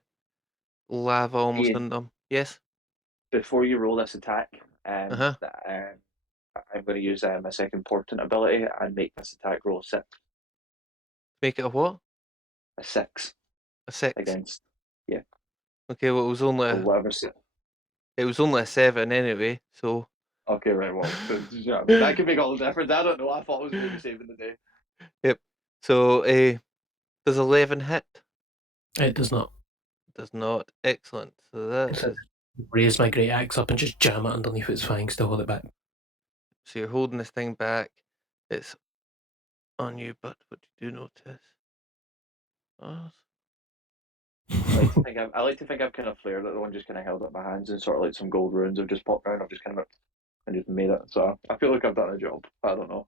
lava almost Ian, in them. Yes? before you roll this attack, Uh-huh. I'm going to use my second portent ability and make this attack roll 6. Make it a what? A 6 A 6. against. Yeah. Okay, well So it whatever. was only a 7 anyway, so Okay, right. Well, that could make all the difference. I don't know. I thought it was maybe saving the day. yep. So does 11 hit? It does not. Does not. Excellent. So that is Raise my great axe up and just jam it underneath its fangs to hold it back. so you're holding this thing back. It's on you, but what you do notice. Oh, I like to think I've kind of flared it. The one just kind of held up my hands and sort of like some gold runes have just popped around. I've just kind of and just made it. So I feel like I've done a job. I don't know.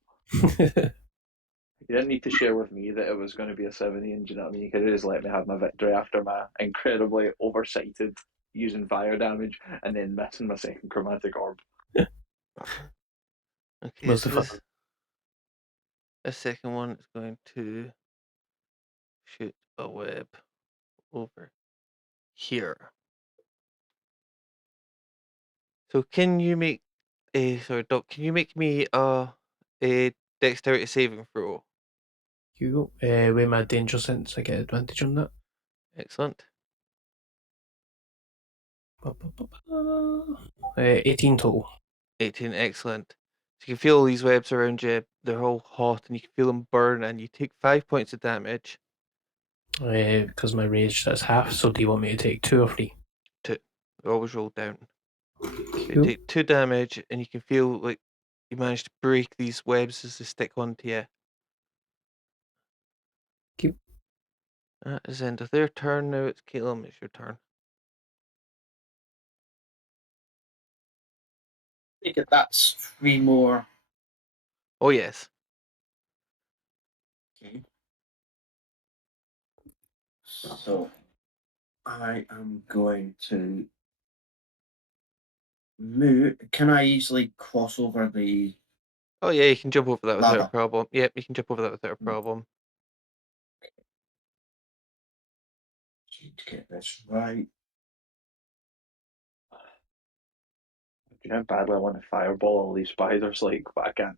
You didn't need to share with me that it was going to be a 70, do you know what I mean? You could have just let me have my victory after my incredibly oversighted using fire damage and then missing my second chromatic orb. okay, What's so the fun? this second one is going to shoot a web over here. So can you make sorry, Doc, can you make me a dexterity saving throw? You with my danger sense, I get advantage on that. Excellent. 18 total. 18, excellent. So you can feel all these webs around you, they're all hot and you can feel them burn and you take 5 points of damage. Because my rage, that's half, so do you want me to take 2 or 3? 2. Always roll down. So you Cool. take 2 damage and you can feel like you managed to break these webs as they stick onto you. Keep. That is the end of their turn. Now it's Caleb, it's your turn. I think that's 3 more. Oh, yes. Okay. So I am going to move. Can I easily cross over the Oh, yeah, you can jump over that without a lava? problem. Yep, you can jump over that without a problem. Need to get this right. Do you know how badly I want to fireball all these spiders, like, but I can't.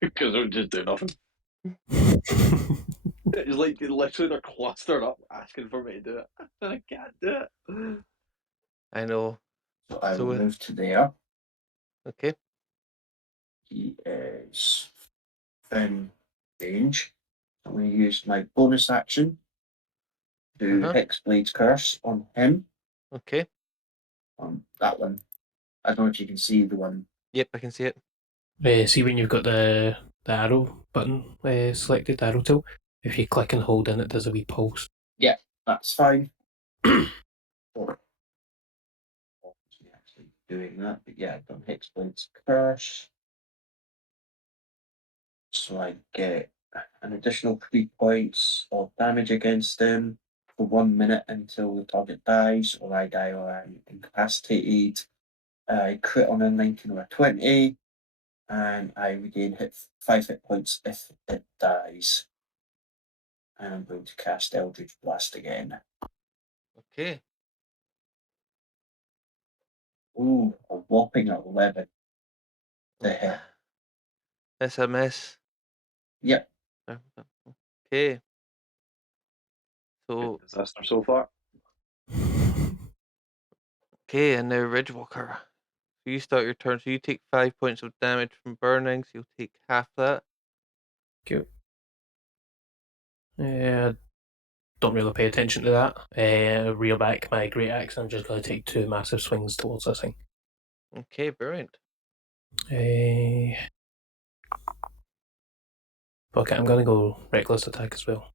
Because they'll just do nothing. It's like literally they're clustered up asking for me to do it. And I can't do it. I know. So I So, will move to there. Okay. He is in range. I'm going to use my bonus action to Uh-huh. Hexblade's Curse on him. Okay. On that one. I don't know if you can see the one. Yep, I can see it. See when you've got the arrow button selected, arrow tool, if you click and hold in, it does a wee pulse. Yeah, that's fine. Actually doing that, but yeah, I've done Hexblade's Curse. So I get an additional 3 points of damage against him for 1 minute until the target dies, or I die, or I'm incapacitated. I crit on a 19 or a 20, and I regain 5 hit points if it dies. And I'm going to cast Eldritch Blast again. Okay. Ooh, a whopping 11 to hit. That's a miss. Yep. Okay. So, Disaster so far. okay, and now Ridgewalker. So you start your turn. So you take 5 points of damage from burning. So you'll take half that. Cute. Don't really pay attention to that. Reel back my great axe. I'm just going to take 2 massive swings towards this thing. Okay, brilliant. Okay, I'm going to go reckless attack as well.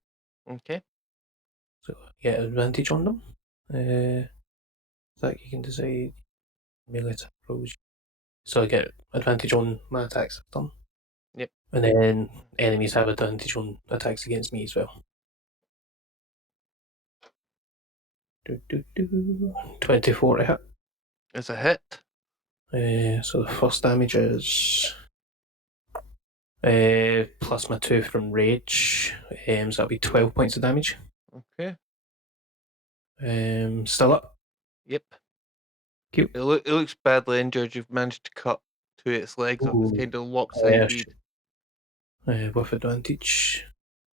Okay. So get advantage on them. That you can decide melee attack rolls. So I get advantage on my attacks I've done. Yep. And then enemies have advantage on attacks against me as well. 24 to hit. It's a hit. So the first damage is plus my 2 from rage. So that'll be 12 points of damage. Okay. Still up. Yep. Cute. It looks badly injured. You've managed to cut 2 of its legs off. It's Ooh. kind of lopsided. With advantage.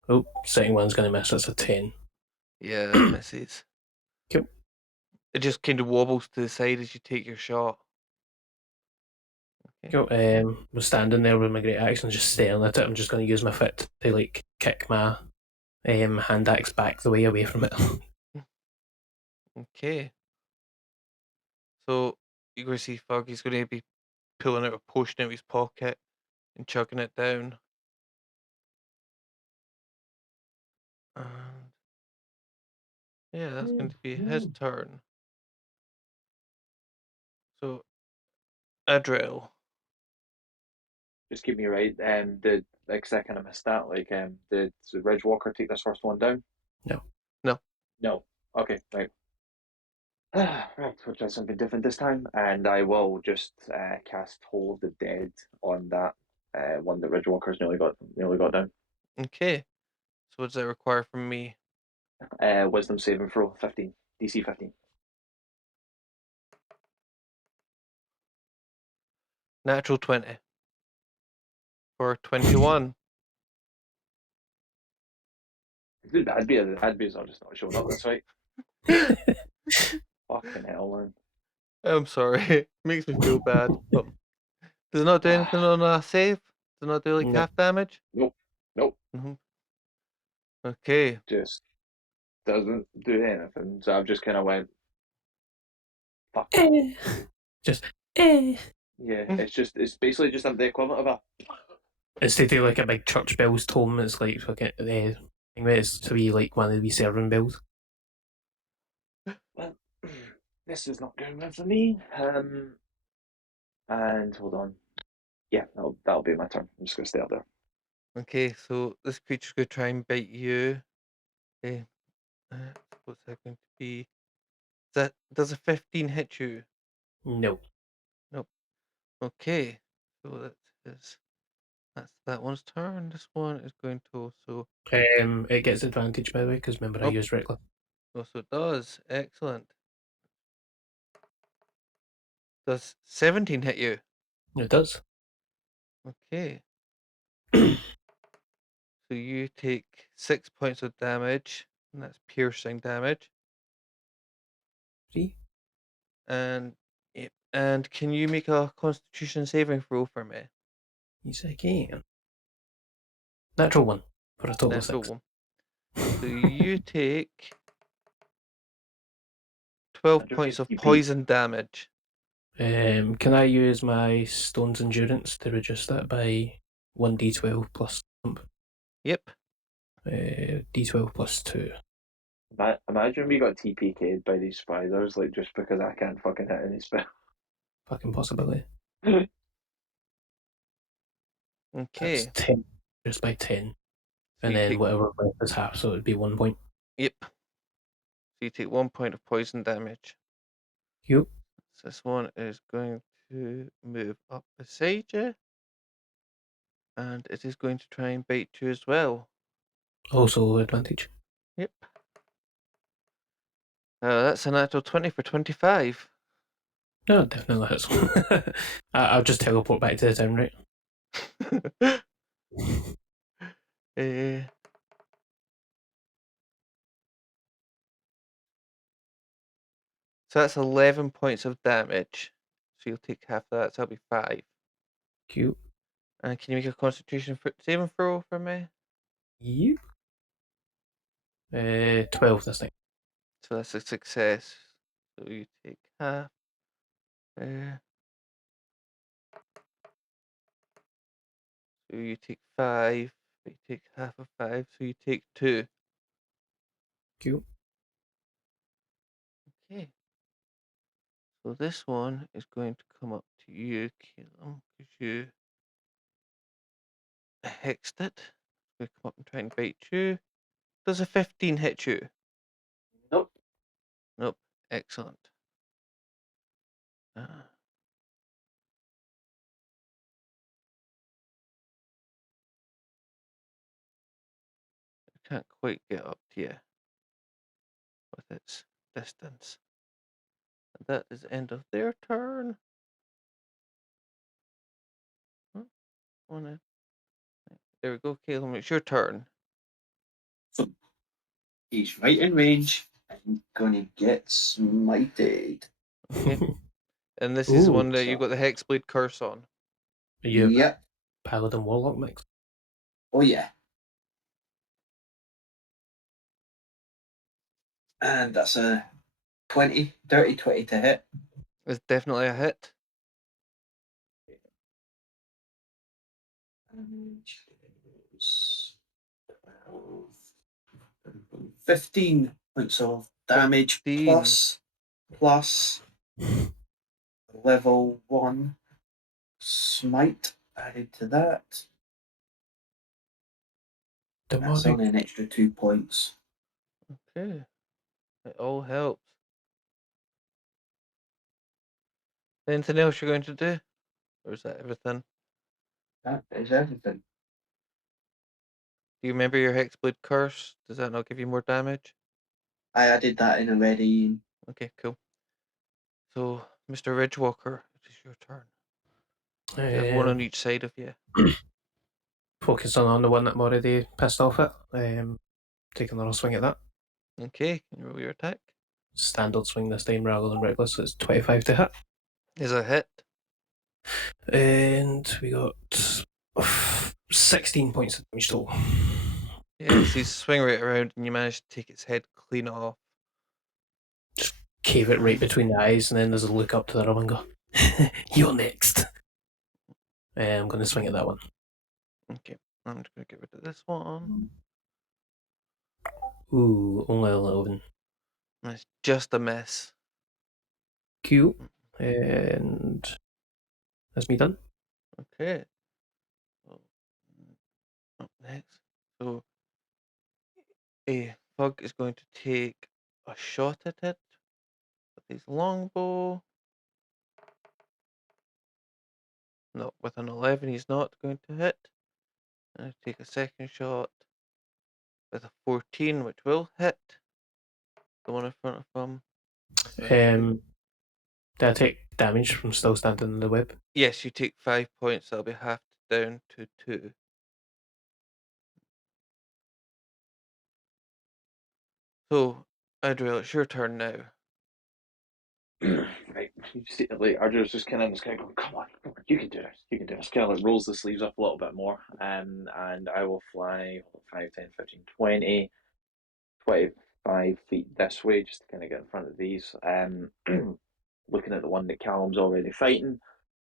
Oh, second one's going to miss. That's a 10. Yeah, it misses. Cool. It just kind of wobbles to the side as you take your shot. Okay. Cool. We're standing there with my great axe and just staring at it. I'm just going to use my foot to like kick my hand axe back the way away from it. Okay. So you're going to see Fog. He's going to be pulling out a potion out of his pocket and chugging it down. And yeah, that's going to be his turn. So, Adriel. Just keep me right. Did like I kind of missed that. Like, did Ridgewalker take this first one down? No. No. No. Okay, right. Right, we'll try something different this time, and I will just cast Toll of the Dead on that one that Ridgewalker's nearly got down. Okay. So what does that require from me? Wisdom saving throw 15, DC 15. Natural 20. For 21. Dude, that'd be I'm just not showing up this week. Fucking hell, man. I'm sorry. It makes me feel bad. But does it not do anything on a save? Does it not do like No. half damage? Nope. Okay. Just doesn't do anything. So I've just kind of went, fuck. Just Yeah, it's basically just the equivalent of a. instead of like a big church bell's tone, it's like fucking it's to be like one of the wee serving bells. Well, this is not going well for me. And hold on. Yeah, that'll be my turn. I'm just gonna stay up there. Okay, so this creature's going to try and bite you. Okay. What's that going to be? Does a 15 hit you? No. Nope. Okay. So that's that one's turn. This one is going to also. It gets advantage by the way, because remember I used reckless. Also it does. Excellent. Does 17 hit you? It does. Okay. So you take 6 points of damage, and that's piercing damage. 3. And can you make a Constitution saving throw for me? Yes, I can. Natural 1 for a total of Natural 6. one. So you take 12 points of 150 poison damage. Can I use my Stone's Endurance to reduce that by 1d12 plus jump? Yep. D12 plus 2. Imagine we got TPK'd by these spiders, like just because I can't fucking hit any spell. Fucking possibility. Okay. That's 10. Just by 10. And you then take- whatever left is half, so it'd be 1 point. Yep. So you take 1 point of poison damage. Yep. So this one is going to move up beside you. And it is going to try and bite you as well. Also advantage. Yep. That's a natural 20 for 25. No, it definitely hits. I'll just teleport back to the town, right? Eh, so that's 11 points of damage. So you'll take half of that, so that'll be 5. Cute. And can you make a Constitution saving throw for me? Yep. 12 this time. So that's a success. So you take half. So you take 5. You take half of 5, so you take 2. Cute. Okay. So this one is going to come up to you, Caleb, because you hexed it. It's going to come up and try and bite you. Does a 15 hit you? Nope. Nope. Excellent. I can't quite get up to you with its distance. And that is the end of their turn. Oh, there we go, Caleb. It's your turn. So he's right in range. I'm gonna get smited. Okay. And this is the Ooh. one that you've got the Hexblade curse on. You Yep. Paladin Warlock mix. Oh yeah. And that's a 20, dirty 20 to hit. It's definitely a hit. Damage is 15 points of damage 15. plus level 1 smite added to that. That's Demonic. only an extra 2 points. Okay. It all helps. Anything else you're going to do? Or is that everything? That is everything. Do you remember your Hexblade curse? Does that not give you more damage? I added that in already. Okay, cool. So, Mr. Ridgewalker, it is your turn. You have one on each side of you. Focus on the one that I'm already pissed off at. Take another swing at that. Okay, can you roll your attack? Standard swing this time rather than reckless. It's 25 to hit. Is a hit. And we got 16 points of damage total. Yes, you swing right around and you manage to take its head clean off. Just cave it right between the eyes, and then there's a look up to the room and go, "You're next." I'm going to swing at that one. Okay, I'm just going to get rid of this one. Ooh, only 11. It's just a miss. Cute. And that's me done. Okay. So, up next. So, a Fug is going to take a shot at it with his longbow. No, with an 11 he's not going to hit. And I take a second shot with a 14, which will hit the one in front of him. Did I take damage from still standing in the web? Yes, you take 5 points. That'll be halved down to 2. So, Adriel, it's your turn now. Right, you see, like Arjun's just kind of going, come on, you can do this, you can do this. Kind of like rolls the sleeves up a little bit more, and I will fly 5, 10, 15, 20, 25 feet this way, just to kind of get in front of these. Looking at the one that Callum's already fighting,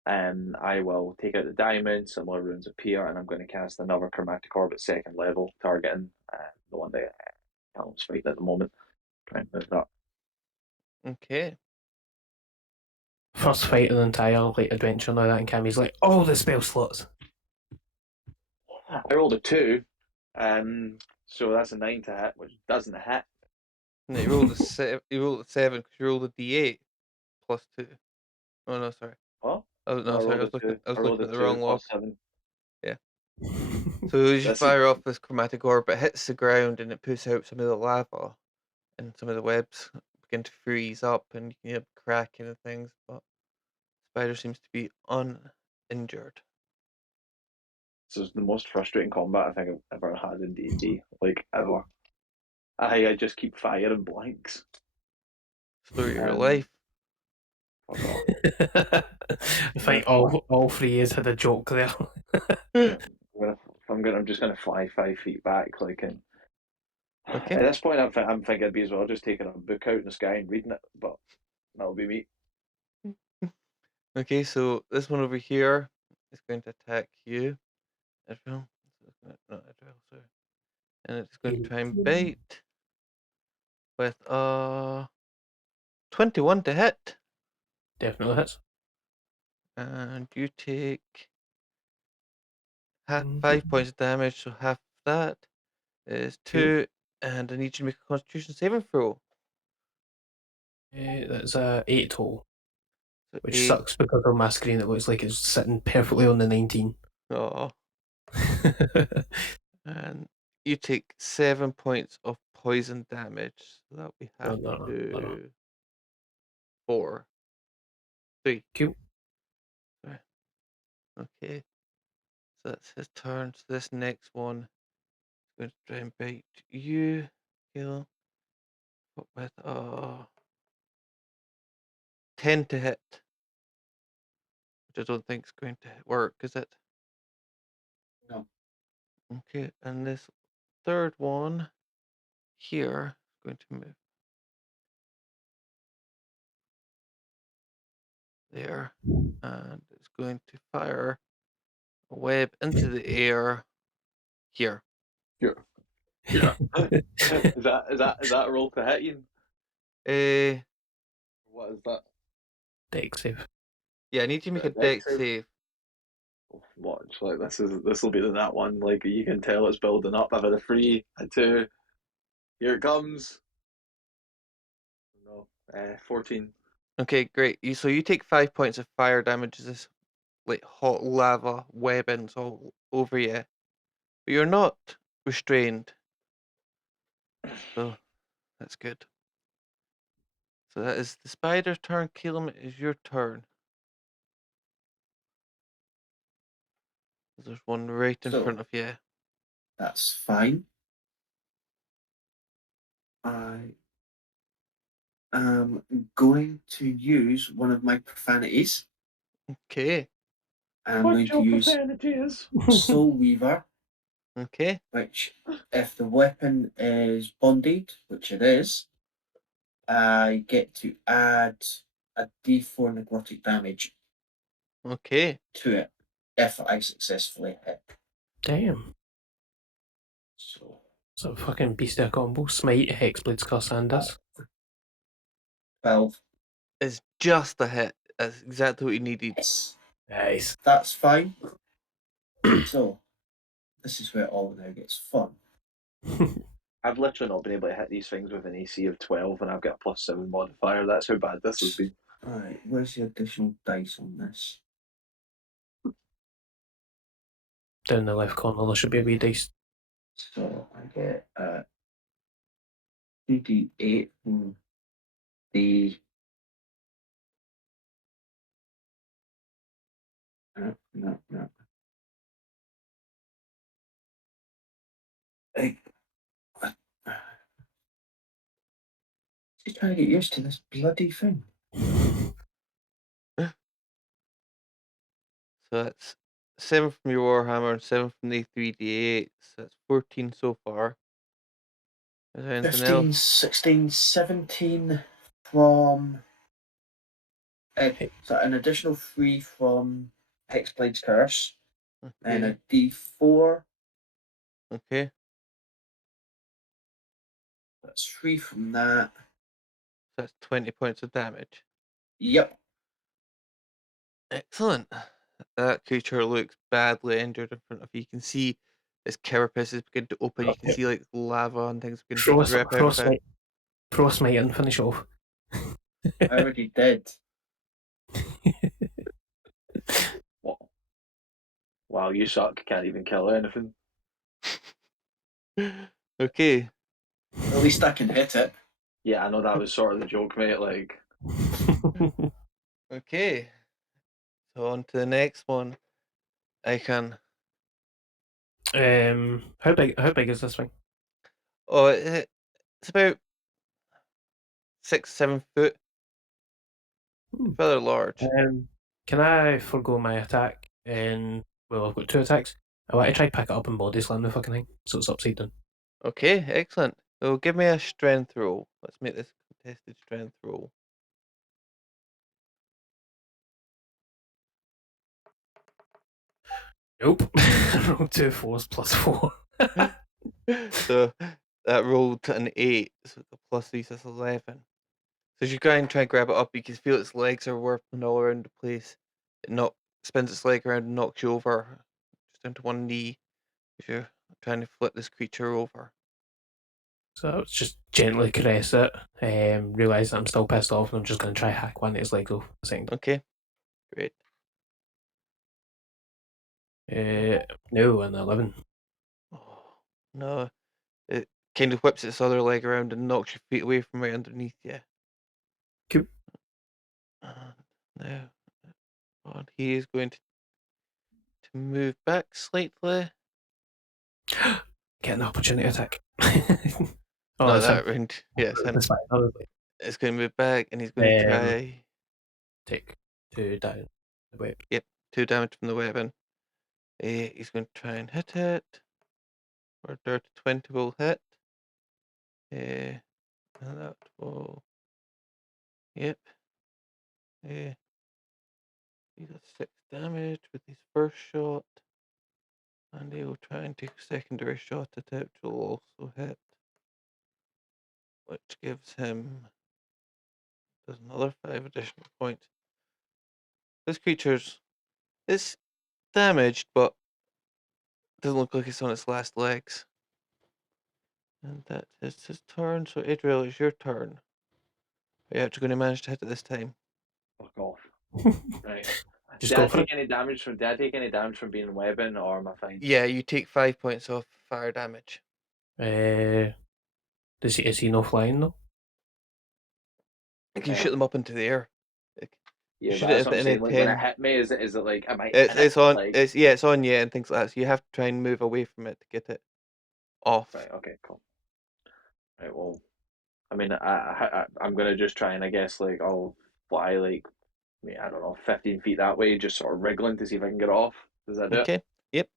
I will take out the diamond, similar runes appear, and I'm going to cast another chromatic orb at 2nd level, targeting the one that Callum's fighting at the moment. Try and move that. Okay. First fight of the entire like adventure now that, and Cammy's like, all the spell slots. I rolled a 2, so that's a 9 to hit, which doesn't hit. No, you rolled a 7. You rolled a 7 because you rolled a d8 plus 2. Oh no, sorry. What? Oh no, sorry. I was looking at the wrong log. 7. Yeah. So as you That's fire off this chromatic orb, it hits the ground and it puts out some of the lava, and some of the webs begin to freeze up, and you can hear cracking and things. But spider seems to be uninjured. This is the most frustrating combat I think I've ever had in D&D, like ever. I just keep firing blanks. Story of your Um, life. Fuck off. I think all three has had a joke there. I'm just gonna fly 5 feet back, like, and Okay. at this point, I'm thinking it'd be as well just taking a book out in the sky and reading it, but that'll be me. Okay, so this one over here is going to attack you, Israel. Not Israel, sorry. And it's going to try and bite with 21 to hit. Definitely hits. And you take 5 points of damage, so half that is 2. And I need you to make a Constitution saving throw. That's a 8 total, So which 8. sucks because on my screen it looks like it's sitting perfectly on the 19. Oh. And you take 7 points of poison damage. So that we have No. to 4. 3. Cool. Right. Okay. So that's his turn. So this next one is going to try and bite you, Caleb. With 10 to hit. Which I don't think is going to work, is it? No. Okay, and this third one here is going to move there, and it's going to fire a web into the air here. Yeah. Is that a roll to hit you? Uh, What is that? Dex save. yeah, I need to make a Dex dex save? save. Watch, like this will be the that one. Like you can tell it's building up. I've had a 3, a 2. Here it comes. No, 14. Okay, great. So you take 5 points of fire damage as this like hot lava webbings all over you, but you're not restrained. So that's good. So that is the spider's turn. Caleb, it is your turn. There's one right in So- front of you. That's fine. I am going to use one of my profanities. Okay, I'm going to use profanities? Soul Weaver, okay, which, if the weapon is bonded, which it is, I get to add a d4 necrotic damage okay. to it if I successfully hit. Damn. So It's a fucking beast of a combo. Smite, Hexblades, Curse, and this. 12. It's just a hit. That's exactly what you needed. Yes, Nice. that's fine. So this is where it all now gets fun. I've literally not been able to hit these things with an AC of 12, and I've got a +7 modifier. That's how bad this has been. Alright, where's the additional dice on this? Down the left corner, there should be a wee dice. So I get 2d8 from the no. Like, just trying to get used to this bloody thing. So that's 7 from your Warhammer and 7 from the 3d8. So that's 14 so far. Is there anything 15, else? 16, 17 from. So an additional 3 from Hexblade's Curse, and Okay, a d4. okay. That's 3 from that. So that's 20 points of damage. Yep. Excellent. That creature looks badly injured in front of you. You can see its carapace is beginning to open. You can see like lava and things begin to drip out of it. Frostmite and finish off. I already did. What? Wow, you suck. Can't even kill anything. Okay, At least I can hit it. Yeah, I know that was sort of the joke, mate. Like, okay. So on to the next one. I can. How big is this thing? Oh, it's about 6, 7 foot. Hmm. Rather large. Can I forgo my attack? And well, I've got 2 attacks. I want to try pick it up and body slam the fucking thing, so it's upside down. Okay, excellent. So give me a strength roll. Let's make this a contested strength roll. Nope. Roll 2 4s plus 4. So that rolled an 8, so the plus 3 is 11. So as you try and grab it up, you can feel its legs are warping all around the place. It spins its leg around and knocks you over just down to one knee if you're trying to flip this creature over. So it's just gently caress it. Realise that I'm still pissed off, and I'm just going to try hack one of his legs off a second. Okay, great. No, an 11. Oh, no, it kind of whips its other leg around and knocks your feet away from right underneath you. Cool. Now, he is going to move back slightly. Get an opportunity attack. Oh, Not that's that him. round. Yes, That's fine. Honestly. it's going to move back and he's going to try. Take 2 down the whip. 2 damage from the weapon. He's going to try and hit it. Or dirty 20 will hit. And that will. Yep. He got 6 damage with his first shot. And he will try and take a secondary shot at it, which will also hit. Which gives him. Does another 5 additional points. This creature's. It's damaged, but doesn't look like it's on its last legs. And that is his turn. So Adriel, it's your turn. Are you actually going to manage to hit it this time? Fuck off. Right. Just Did go I for take it. any damage from? Did I take any damage from being webbing, or am I fine? Yeah, you take 5 points off fire damage. Is he no flying though? You can shoot them up into the air. Yeah, shoot but it that's at what I'm any saying. Like when it 10. hit me, is it like am I? It's on. Like, It's on you and things like that. So you have to try and move away from it to get it off. right. Okay. Cool. Right. Well, I mean, I'm gonna just try and I guess like I'll fly like I don't know 15 feet that way, just sort of wriggling to see if I can get it off. Does that do it? Okay. Yep.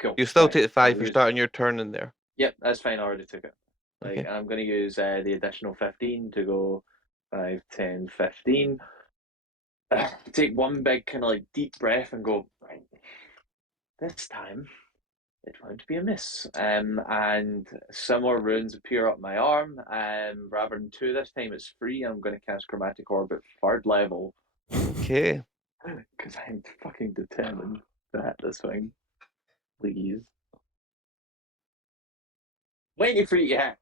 Cool. You still Right. take the I'll 5 for use. starting your turn in there. Yep, that's fine. I already took it. Like Okay. I'm gonna use the additional 15 to go 5, 10, 15. Take one big kind of like deep breath and go right. This time it won't be a miss. And similar runes appear up my arm. Rather than 2 this time, it's 3. I'm going to cast Chromatic Orbit 3rd level Okay. because I'm fucking determined to hit this thing. Please. Waiting for you to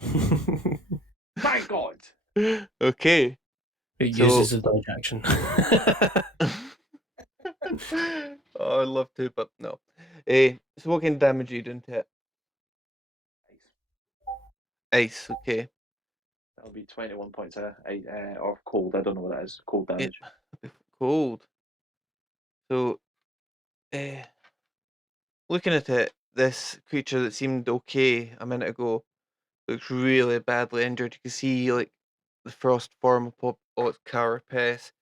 hit. My God. Okay. It So- uses a dodge action. Oh, I'd love to, but no. So what kind of damage are you doing to it? Ice. Okay. That'll be 21 points of cold. I don't know what that is. Cold damage. Cold. So, looking at it, this creature that seemed okay a minute ago looks really badly injured. You can see like the frost form up all its carapace.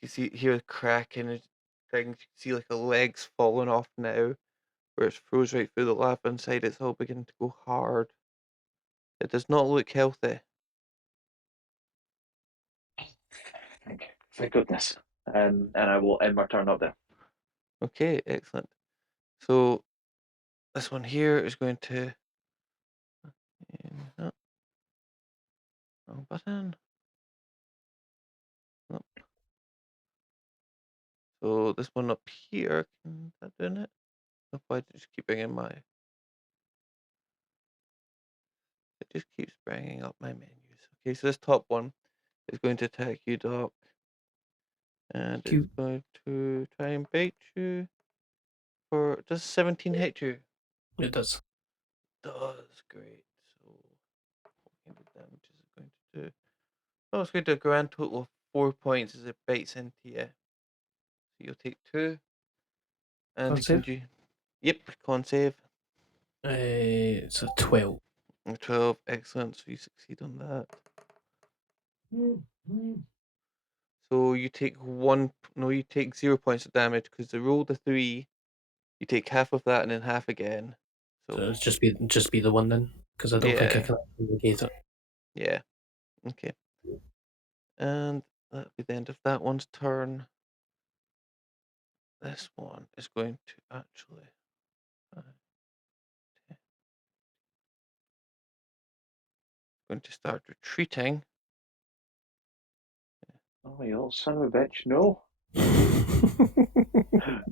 You see hear the cracking and things. You can see like the legs falling off now, where it's froze right through the lava inside. It's all beginning to go hard. It does not look healthy. Thank goodness. And I will end my turn up there. Okay, excellent. So this one here is going to. No, wrong button. Nope. So this one up here, can that doing it? Nope, I just keep bringing my. It just keeps bringing up my menus. Okay, so this top one is going to attack you, Doc, and Cute. it's going to try and bait you. Does 17 hit you? It does. Does great. So what kind of damage is it going to do? Oh, it's going to do a grand total of 4 points as it bites into you. you'll take 2. And Con save? Yep, con save. It's a 12. 12, excellent. So you succeed on that. So you take you take 0 points of damage because they rolled a 3. You take half of that and then half again. So So it's just be the one then, because I don't think I yeah, can negate it. yeah, okay. And that'll be the end of that one's turn. This one is going to actually going to start retreating. Oh, you little son of a bitch! No.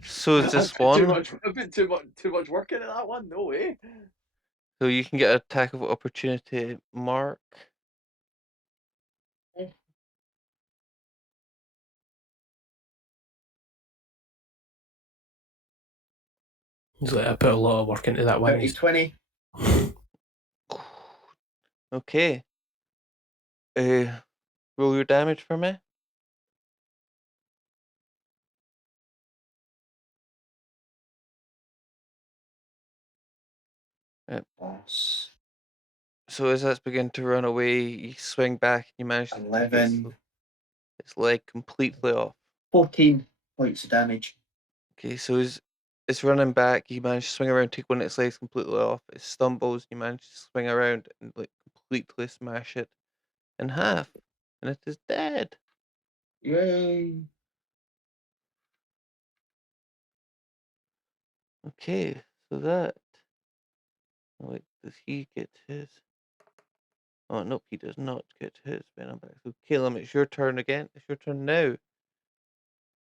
So is this I put too one. much. I put too much work into that one. No way. So you can get an attack of opportunity, Mark. He's like, I put a lot of work into that one. 20. Okay. Roll your damage for me. Plus So as that's beginning to run away, you swing back and you manage to take 11. its leg completely off. 14 points of damage. Okay, so as it's running back, you manage to swing around, take one of its legs completely off. It stumbles, you manage to swing around and like completely smash it in half, and it is dead. Yay! Okay, so that. Oh, wait, does he get his? Oh nope, he does not get his venom back. So Caleb, it's your turn again. It's your turn now.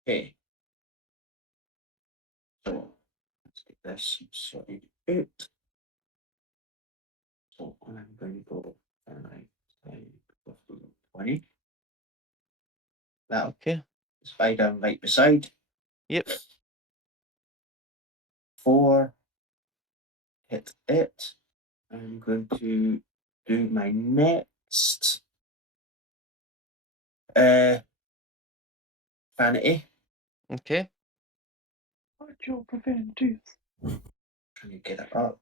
Okay. So let's get this sorted out. So I'm going to go and I 20. That'll Okay. spider right beside. Yep. 4. Hit it. I'm going to do my next vanity. Okay. What your prevent tooth? Trying to get it up.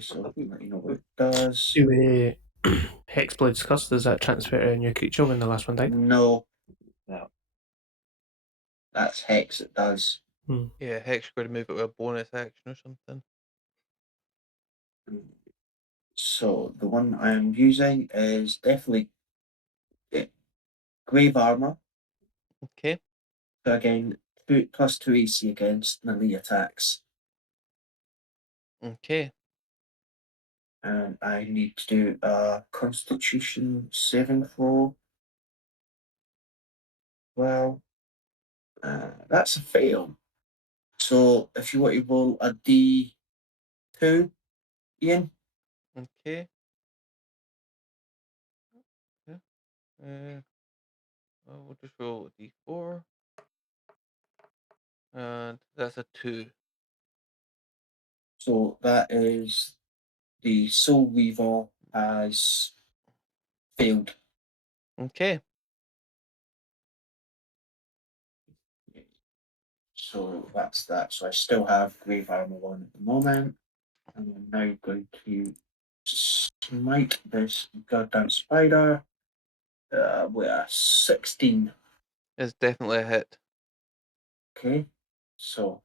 So let you know what it does. Do Hexblade's Curse, does that transfer to a new creature when the last one died? No, No. that's Hex, it does. Yeah, Hex going to move it with a bonus action or something. So the one I'm using is definitely Grave Armor. Okay. So again, +2 AC against melee attacks. Okay. And I need to do a Constitution saving throw. Well, that's a fail. So if you want to roll a D2, Ian. Okay. Yeah. We'll just roll a d4. And that's a 2. So that is the Soul Weaver has failed. Okay. So that's that. So I still have Grave Armor 1 at the moment. And I'm now going to smite this goddamn spider with a 16. It's definitely a hit. Okay, so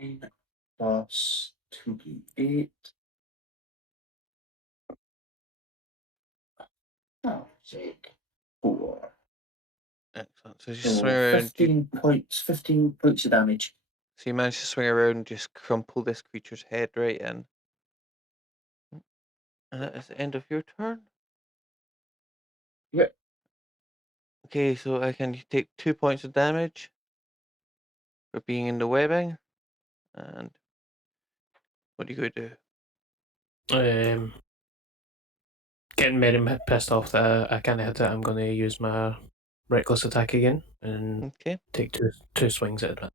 9 plus 2d8. Oh, sake. 4. Excellent. So you So swing around. 15 points of damage. So you manage to swing around and just crumple this creature's head right in. And that is the end of your turn. Yep. Okay, so I can take 2 points of damage for being in the webbing. And what are you going to do? Getting very pissed off that I can't hit it, I'm going to use my reckless attack again and Okay, take two swings at it.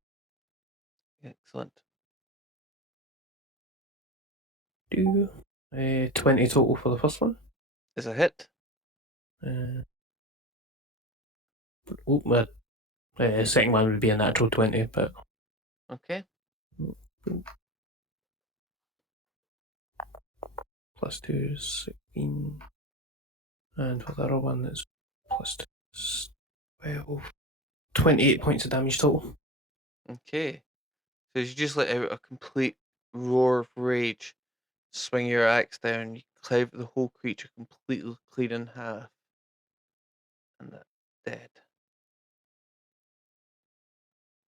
excellent. 20 total for the first one. Is a hit. Uh, My second one would be a natural 20, but Okay. plus 2 is 16. And for the other one, it's plus 2 is 12. 28 points of damage total. Okay. So as you just let out a complete roar of rage, swing your axe down, you cleave the whole creature completely clean in half. And that's dead.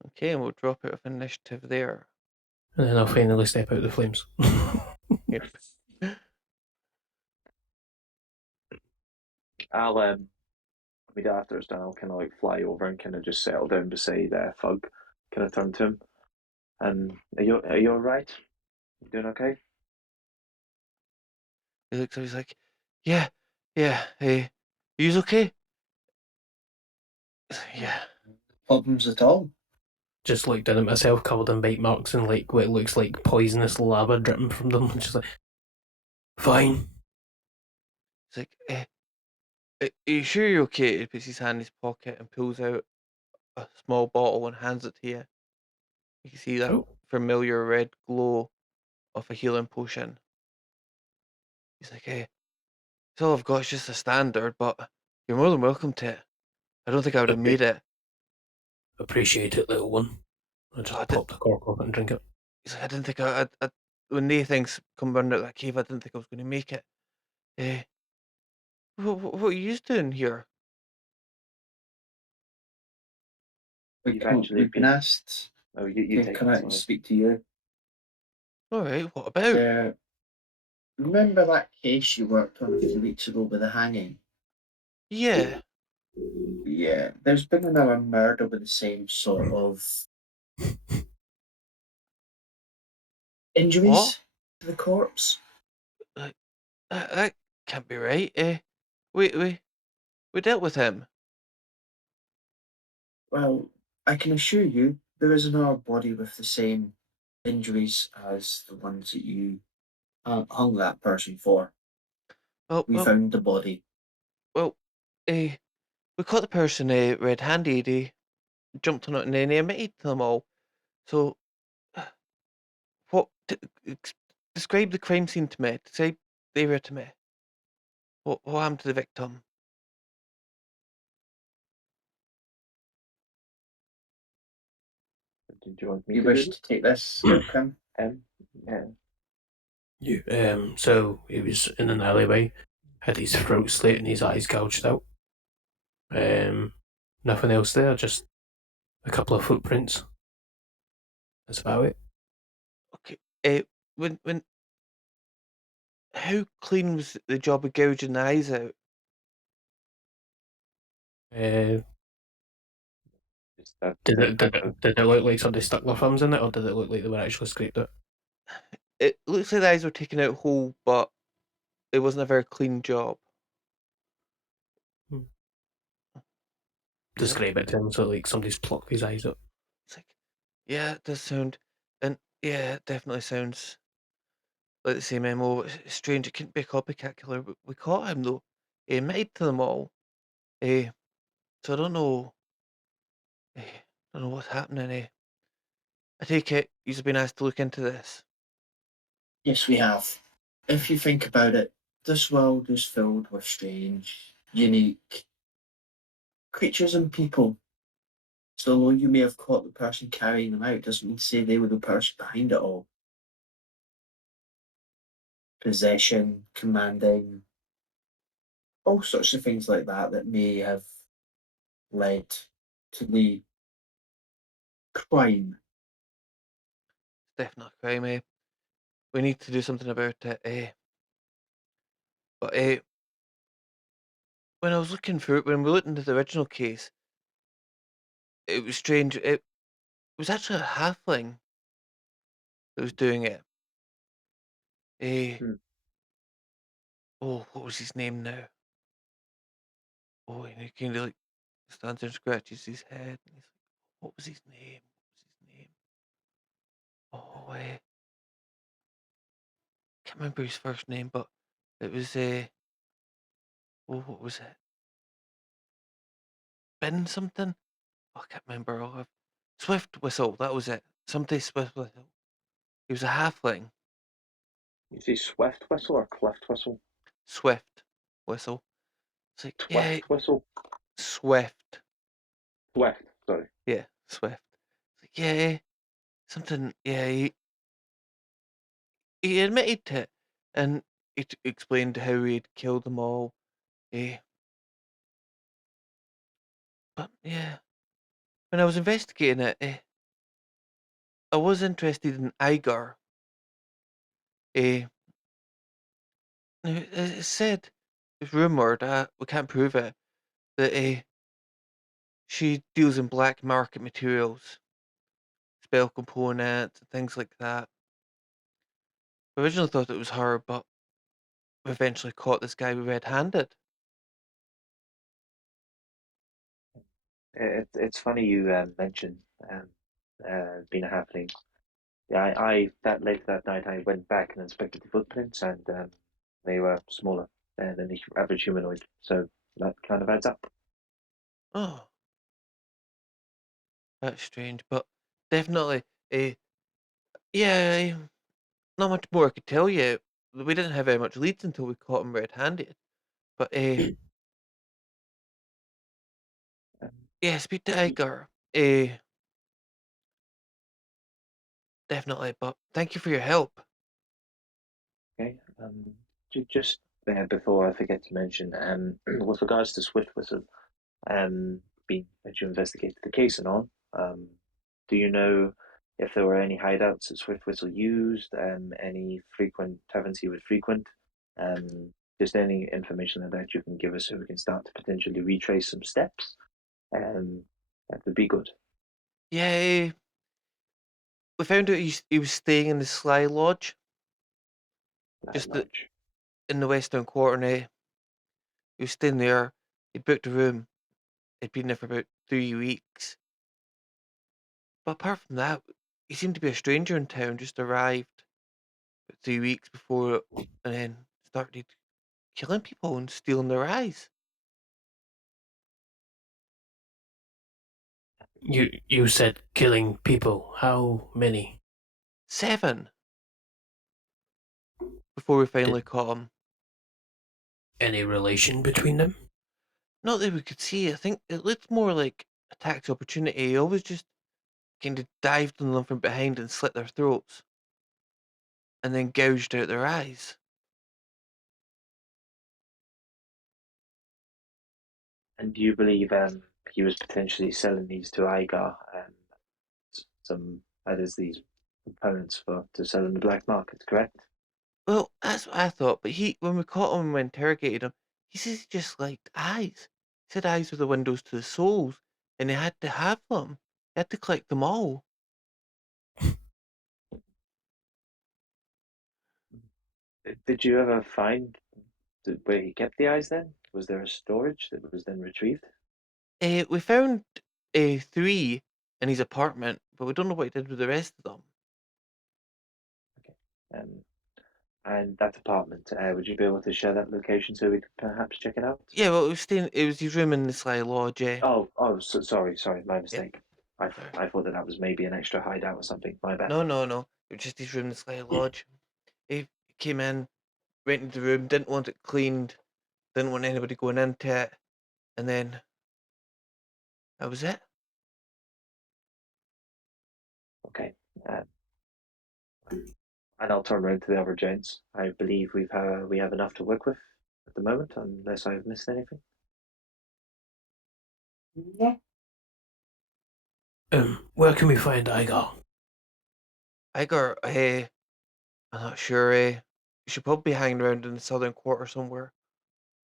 Okay, and we'll drop out of initiative there. And then I'll finally step out of the flames. Yep. I'll immediately after it's done, I'll kind of like fly over and kind of just settle down beside Fug, kind of turn to him. And are you all right? You doing okay? He looks up, he's like, yeah, hey, you's okay? Yeah. Problems at all? Just looked at it myself, covered in bite marks and like what looks like poisonous lava dripping from them. Just like, fine. He's like, are you sure you're okay? He puts his hand in his pocket and pulls out a small bottle and hands it to you. You can see that Oh, familiar red glow of a healing potion. He's like, hey, it's all I've got, it's just a standard, but you're more than welcome to it. I don't think I would have made it. appreciate it, little one. I just I did, pop the cork off it and drink it. he's like, I didn't think when they things come running out of that cave, I didn't think I was going to make it. Eh, what are you doing here? You've actually We've been asked Oh, you to take come it. out and Sorry. speak to you. Alright, what about? Remember that case you worked on a few weeks ago with the hanging? Yeah. Yeah, there's been another murder with the same sort of injuries What? to the corpse. Like, that can't be right. We dealt with him. Well, I can assure you there is another body with the same injuries as the ones that you hung that person for. Well, We well, found the body. well. We caught the person red-handed. He jumped on it and then he admitted to them all. So, what? Describe the crime scene to me. Describe the area to me. What happened to the victim? Did you want me You to do wish this? to take this, Ilkim? Yeah. So he was in an alleyway, had his throat slit and his eyes gouged out. Nothing else there, just a couple of footprints. That's about it. Okay. When how clean was the job of gouging the eyes out? Uh, Just that, did that it type did of. it did it look like somebody stuck their thumbs in it, or did it look like they were actually scraped it? It looks like the eyes were taken out whole, but it wasn't a very clean job. Hmm. He's like, Describe it to him, so like somebody's plucked his eyes out. it's like, yeah, it does sound, and yeah, it definitely sounds like the same MO. It's strange, it couldn't be a copycat killer, but we caught him though. He admitted to them all. Eh, so I don't know. Don't know what's happening. I take it you've been asked to look into this. Yes, we have. If you think about it, this world is filled with strange, unique creatures and people. So although you may have caught the person carrying them out, doesn't mean to say they were the person behind it all. Possession, commanding, all sorts of things like that that may have led to the crime. It's definitely a crime. We need to do something about it. But when I was looking through it, when we looked into the original case, it was strange. It was actually a halfling that was doing it. Eh, Hmm. oh, what was his name now? Oh, and he kind of like stands there and scratches his head. And he's like, what was his name? What was his name? Oh, can't remember his first name, but it was oh, what was it? spin something. Oh, I can't remember. Swift Whistle. That was it. Somebody Swift Whistle. He was a halfling. You say Swift Whistle or Clift Whistle? Swift Whistle. It's like, yeah, Swift Whistle? Swift. Swift, sorry. Yeah, Swift. It's like, yeah, something. Yeah, he admitted to it, and he explained how he'd killed them all. Eh, but yeah, when I was investigating it, I was interested in Igar. Eh, now, it's said, it's rumored. We can't prove it. That she deals in black market materials, spell components, and things like that. I originally thought it was her, but we eventually caught this guy red-handed. It's funny you mentioned um, being a halfling. Yeah, that later that night I went back and inspected the footprints, and they were smaller than the average humanoid. So that kind of adds up. Oh, that's strange, but definitely, yeah, not much more I could tell you. We didn't have very much leads until we caught him red-handed. But Um, yeah, speak to y- Igar. Definitely. But thank you for your help. okay. Just before I forget to mention, with regards to Swift Whistle, being that you investigated the case and all, do you know if there were any hideouts that Swift Whistle used, any frequent taverns he would frequent, just any information like that you can give us so we can start to potentially retrace some steps, um, that would be good. Yeah, we found out he was staying in the Sly Lodge, That just lodge. in the Western Quarter. And he was staying there. He booked a room. He'd been there for about 3 weeks. But apart from that, he seemed to be a stranger in town. Just arrived about 3 weeks before, and then started killing people and stealing their eyes. You said killing people. How many? 7 before we A- finally caught him. Any relation between them? Not that we could see. I think it looked more like a tax opportunity. He always just kind of dived on them from behind and slit their throats, and then gouged out their eyes. And do you believe he was potentially selling these to Igar, some others these components for to sell in the black market, correct? Well, that's what I thought. But when we caught him and we interrogated him, he says he just liked eyes. He said eyes were the windows to the souls, and he had to have them. He had to collect them all. Did you ever find where he kept the eyes then? Was there a storage that was then retrieved? We found 3 in his apartment, but we don't know what he did with the rest of them. Okay. Um, and that apartment, would you be able to share that location so we could perhaps check it out? Yeah, well, it was his room in the Sly Lodge. Oh, sorry, my Yeah, mistake. I, sorry. I thought that was maybe an extra hideout or something. My bad. No, no, no. It was just his room in the Sly Lodge. He came in, went into the room, didn't want it cleaned, didn't want anybody going into it, and then that was it. Okay. Uh, and I'll turn around to the other gents. I believe we have enough to work with at the moment, unless I've missed anything. Yeah. Where can we find Igar? Igor, I'm not sure. You should probably be hanging around in the southern quarter somewhere.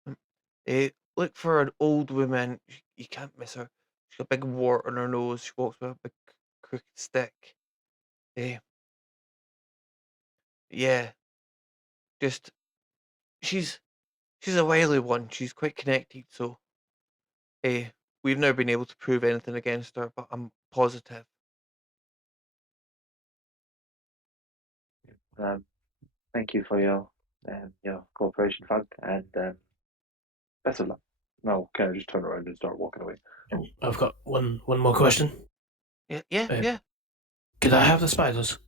Mm, look for an old woman. You can't miss her. She's got a big wart on her nose. She walks with a big crooked stick. Eh, yeah, just she's she's a wily one. She's quite connected, so eh, we've never been able to prove anything against her, but I'm positive. Um, Thank you for your cooperation, Fug, and best of luck. I'll kind of just turn around and start walking away. I've got one more question. Yeah. Could I have the spiders?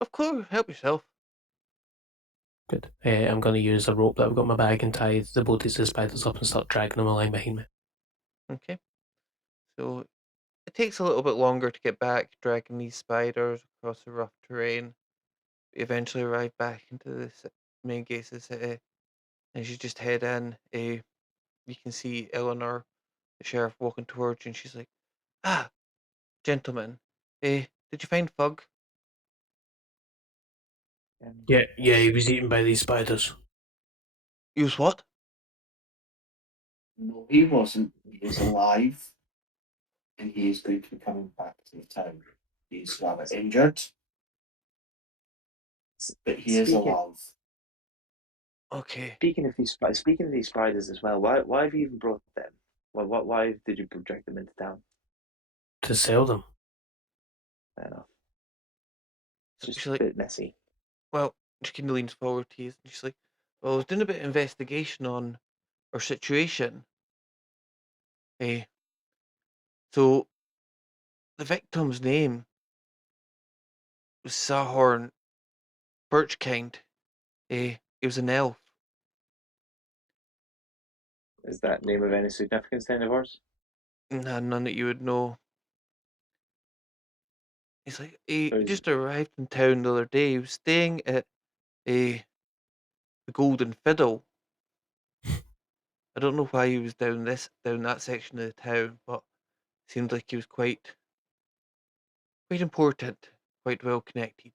Of course, help yourself. Good. I'm going to use a rope that I've got in my bag and tie the bodies of the spiders up and start dragging them along behind me. Okay. So it takes a little bit longer to get back, dragging these spiders across the rough terrain. We eventually arrive back into the main gates of the city. As you just head in, you can see Eleanor, the sheriff, walking towards you, and she's like, "Ah, gentlemen, did you find Fug?" Yeah, he was eaten by these spiders. He was what? No, he wasn't. He is alive, and he is going to be coming back to the town. He's rather injured, but he is Speaking- alive. Okay. Speaking of these spiders as well, why have you even brought them? Why did you drag them into town? To sell them. Fair enough. So Just she's a like, bit messy. well, she kind of leans forward to you, and she's like, well, I was doing a bit of investigation on our situation. So the victim's name was Sahorn Birchkind. He was an elf. Is that name of any significance then of ours? Nah, none that you would know. He's like, he So just arrived in town the other day. He was staying at the Golden Fiddle. I don't know why he was down that section of the town, but it seemed like he was quite important, quite well connected.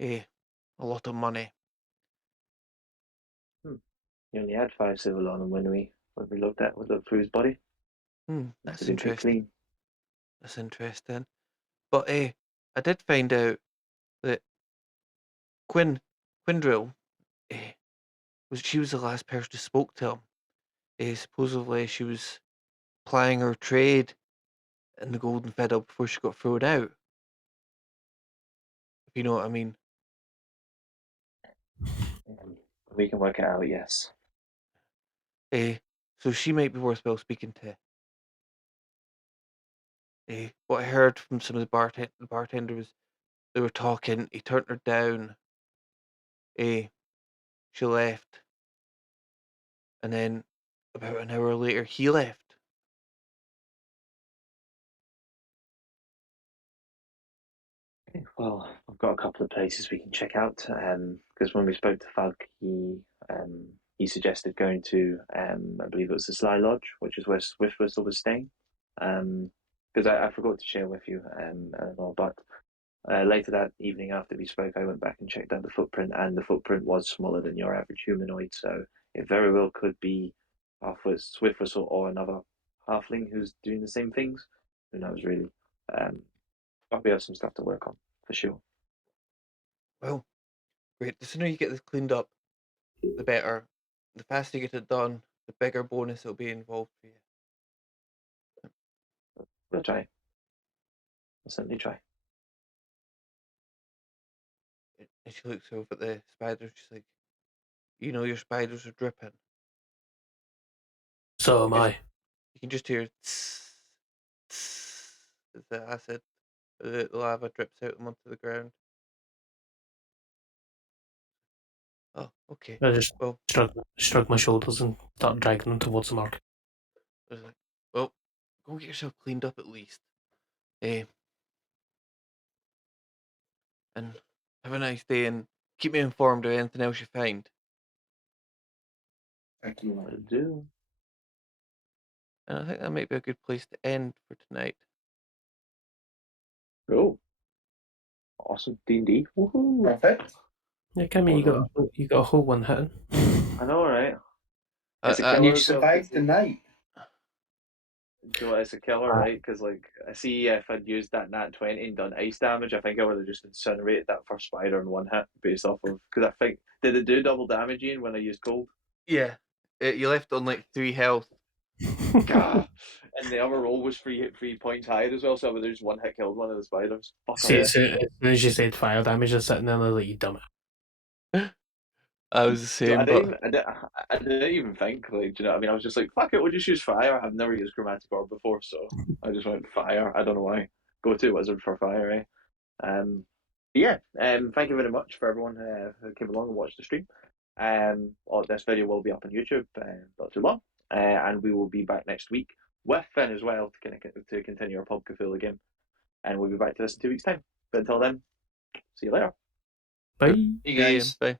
A lot of money. you only had 5 civil on him when we looked through his body. That's Been pretty interesting. clean. That's interesting. But I did find out that Quindrill, she was the last person who spoke to him. Supposedly she was plying her trade in the Golden Fiddle before she got thrown out. If you know what I mean. We can work it out, yes. So she might be worthwhile speaking to. What I heard from some of the bartender was they were talking. He turned her down. She left, and then about an hour later, he left. Well, I've got a couple of places we can check out. Because when we spoke to Fug, he suggested going to I believe it was the Sly Lodge, which is where Swiftwhistle was staying. Because I forgot to share with you, but later that evening after we spoke, I went back and checked out the footprint, and the footprint was smaller than your average humanoid, so it very well could be Swiftwhistle or another halfling who's doing the same things. Who knows, really? But we have some stuff to work on, for sure. Well, great. The sooner you get this cleaned up, the better. The faster you get it done, the bigger bonus it'll be involved for you. We'll try. We'll certainly try. And she looks over at the spiders. She's like, your spiders are dripping. So am I. You can just hear tss, tss, as the acid, the lava drips out them onto the ground. Oh, okay. I just Well, shrug my shoulders and start dragging them towards the market. I was like, well, go get yourself cleaned up at least. Eh, and have a nice day, and keep me informed of anything else you find. Thank you, Will man. do. And I think that might be a good place to end for tonight. Cool. Awesome. D&D. Woohoo. Perfect. Yeah, Kimmy, you got a whole one hitting. I know, right? It's a And killer You as well, survived 'cause the night. do you know what, it's a killer, right? Because like I see if I'd used that nat 20 and done ice damage, I think I would have just incinerated that first spider in one hit based off of, because I think, did it do double damage, Ian, when I used cold? Yeah, you left on like 3 health. Gah. And the other roll was 3 points higher as well, so I would have just one hit killed one of the spiders. Fuck See, yeah. so as soon as you said fire damage, you're sitting there like, you dumb. I was the So same, but I didn't even think, like, do you know what I mean? I was just like, fuck it, we'll just use fire. I've never used chromatic orb before, so I just went fire. I don't know why. Go to wizard for fire, eh? Yeah, thank you very much for everyone who came along and watched the stream. This video will be up on YouTube not too long, and we will be back next week with Finn as well to continue our Pub Cthulhu game, and we'll be back to this in 2 weeks' time. But until then, see you later. Bye. You see you. guys. Bye.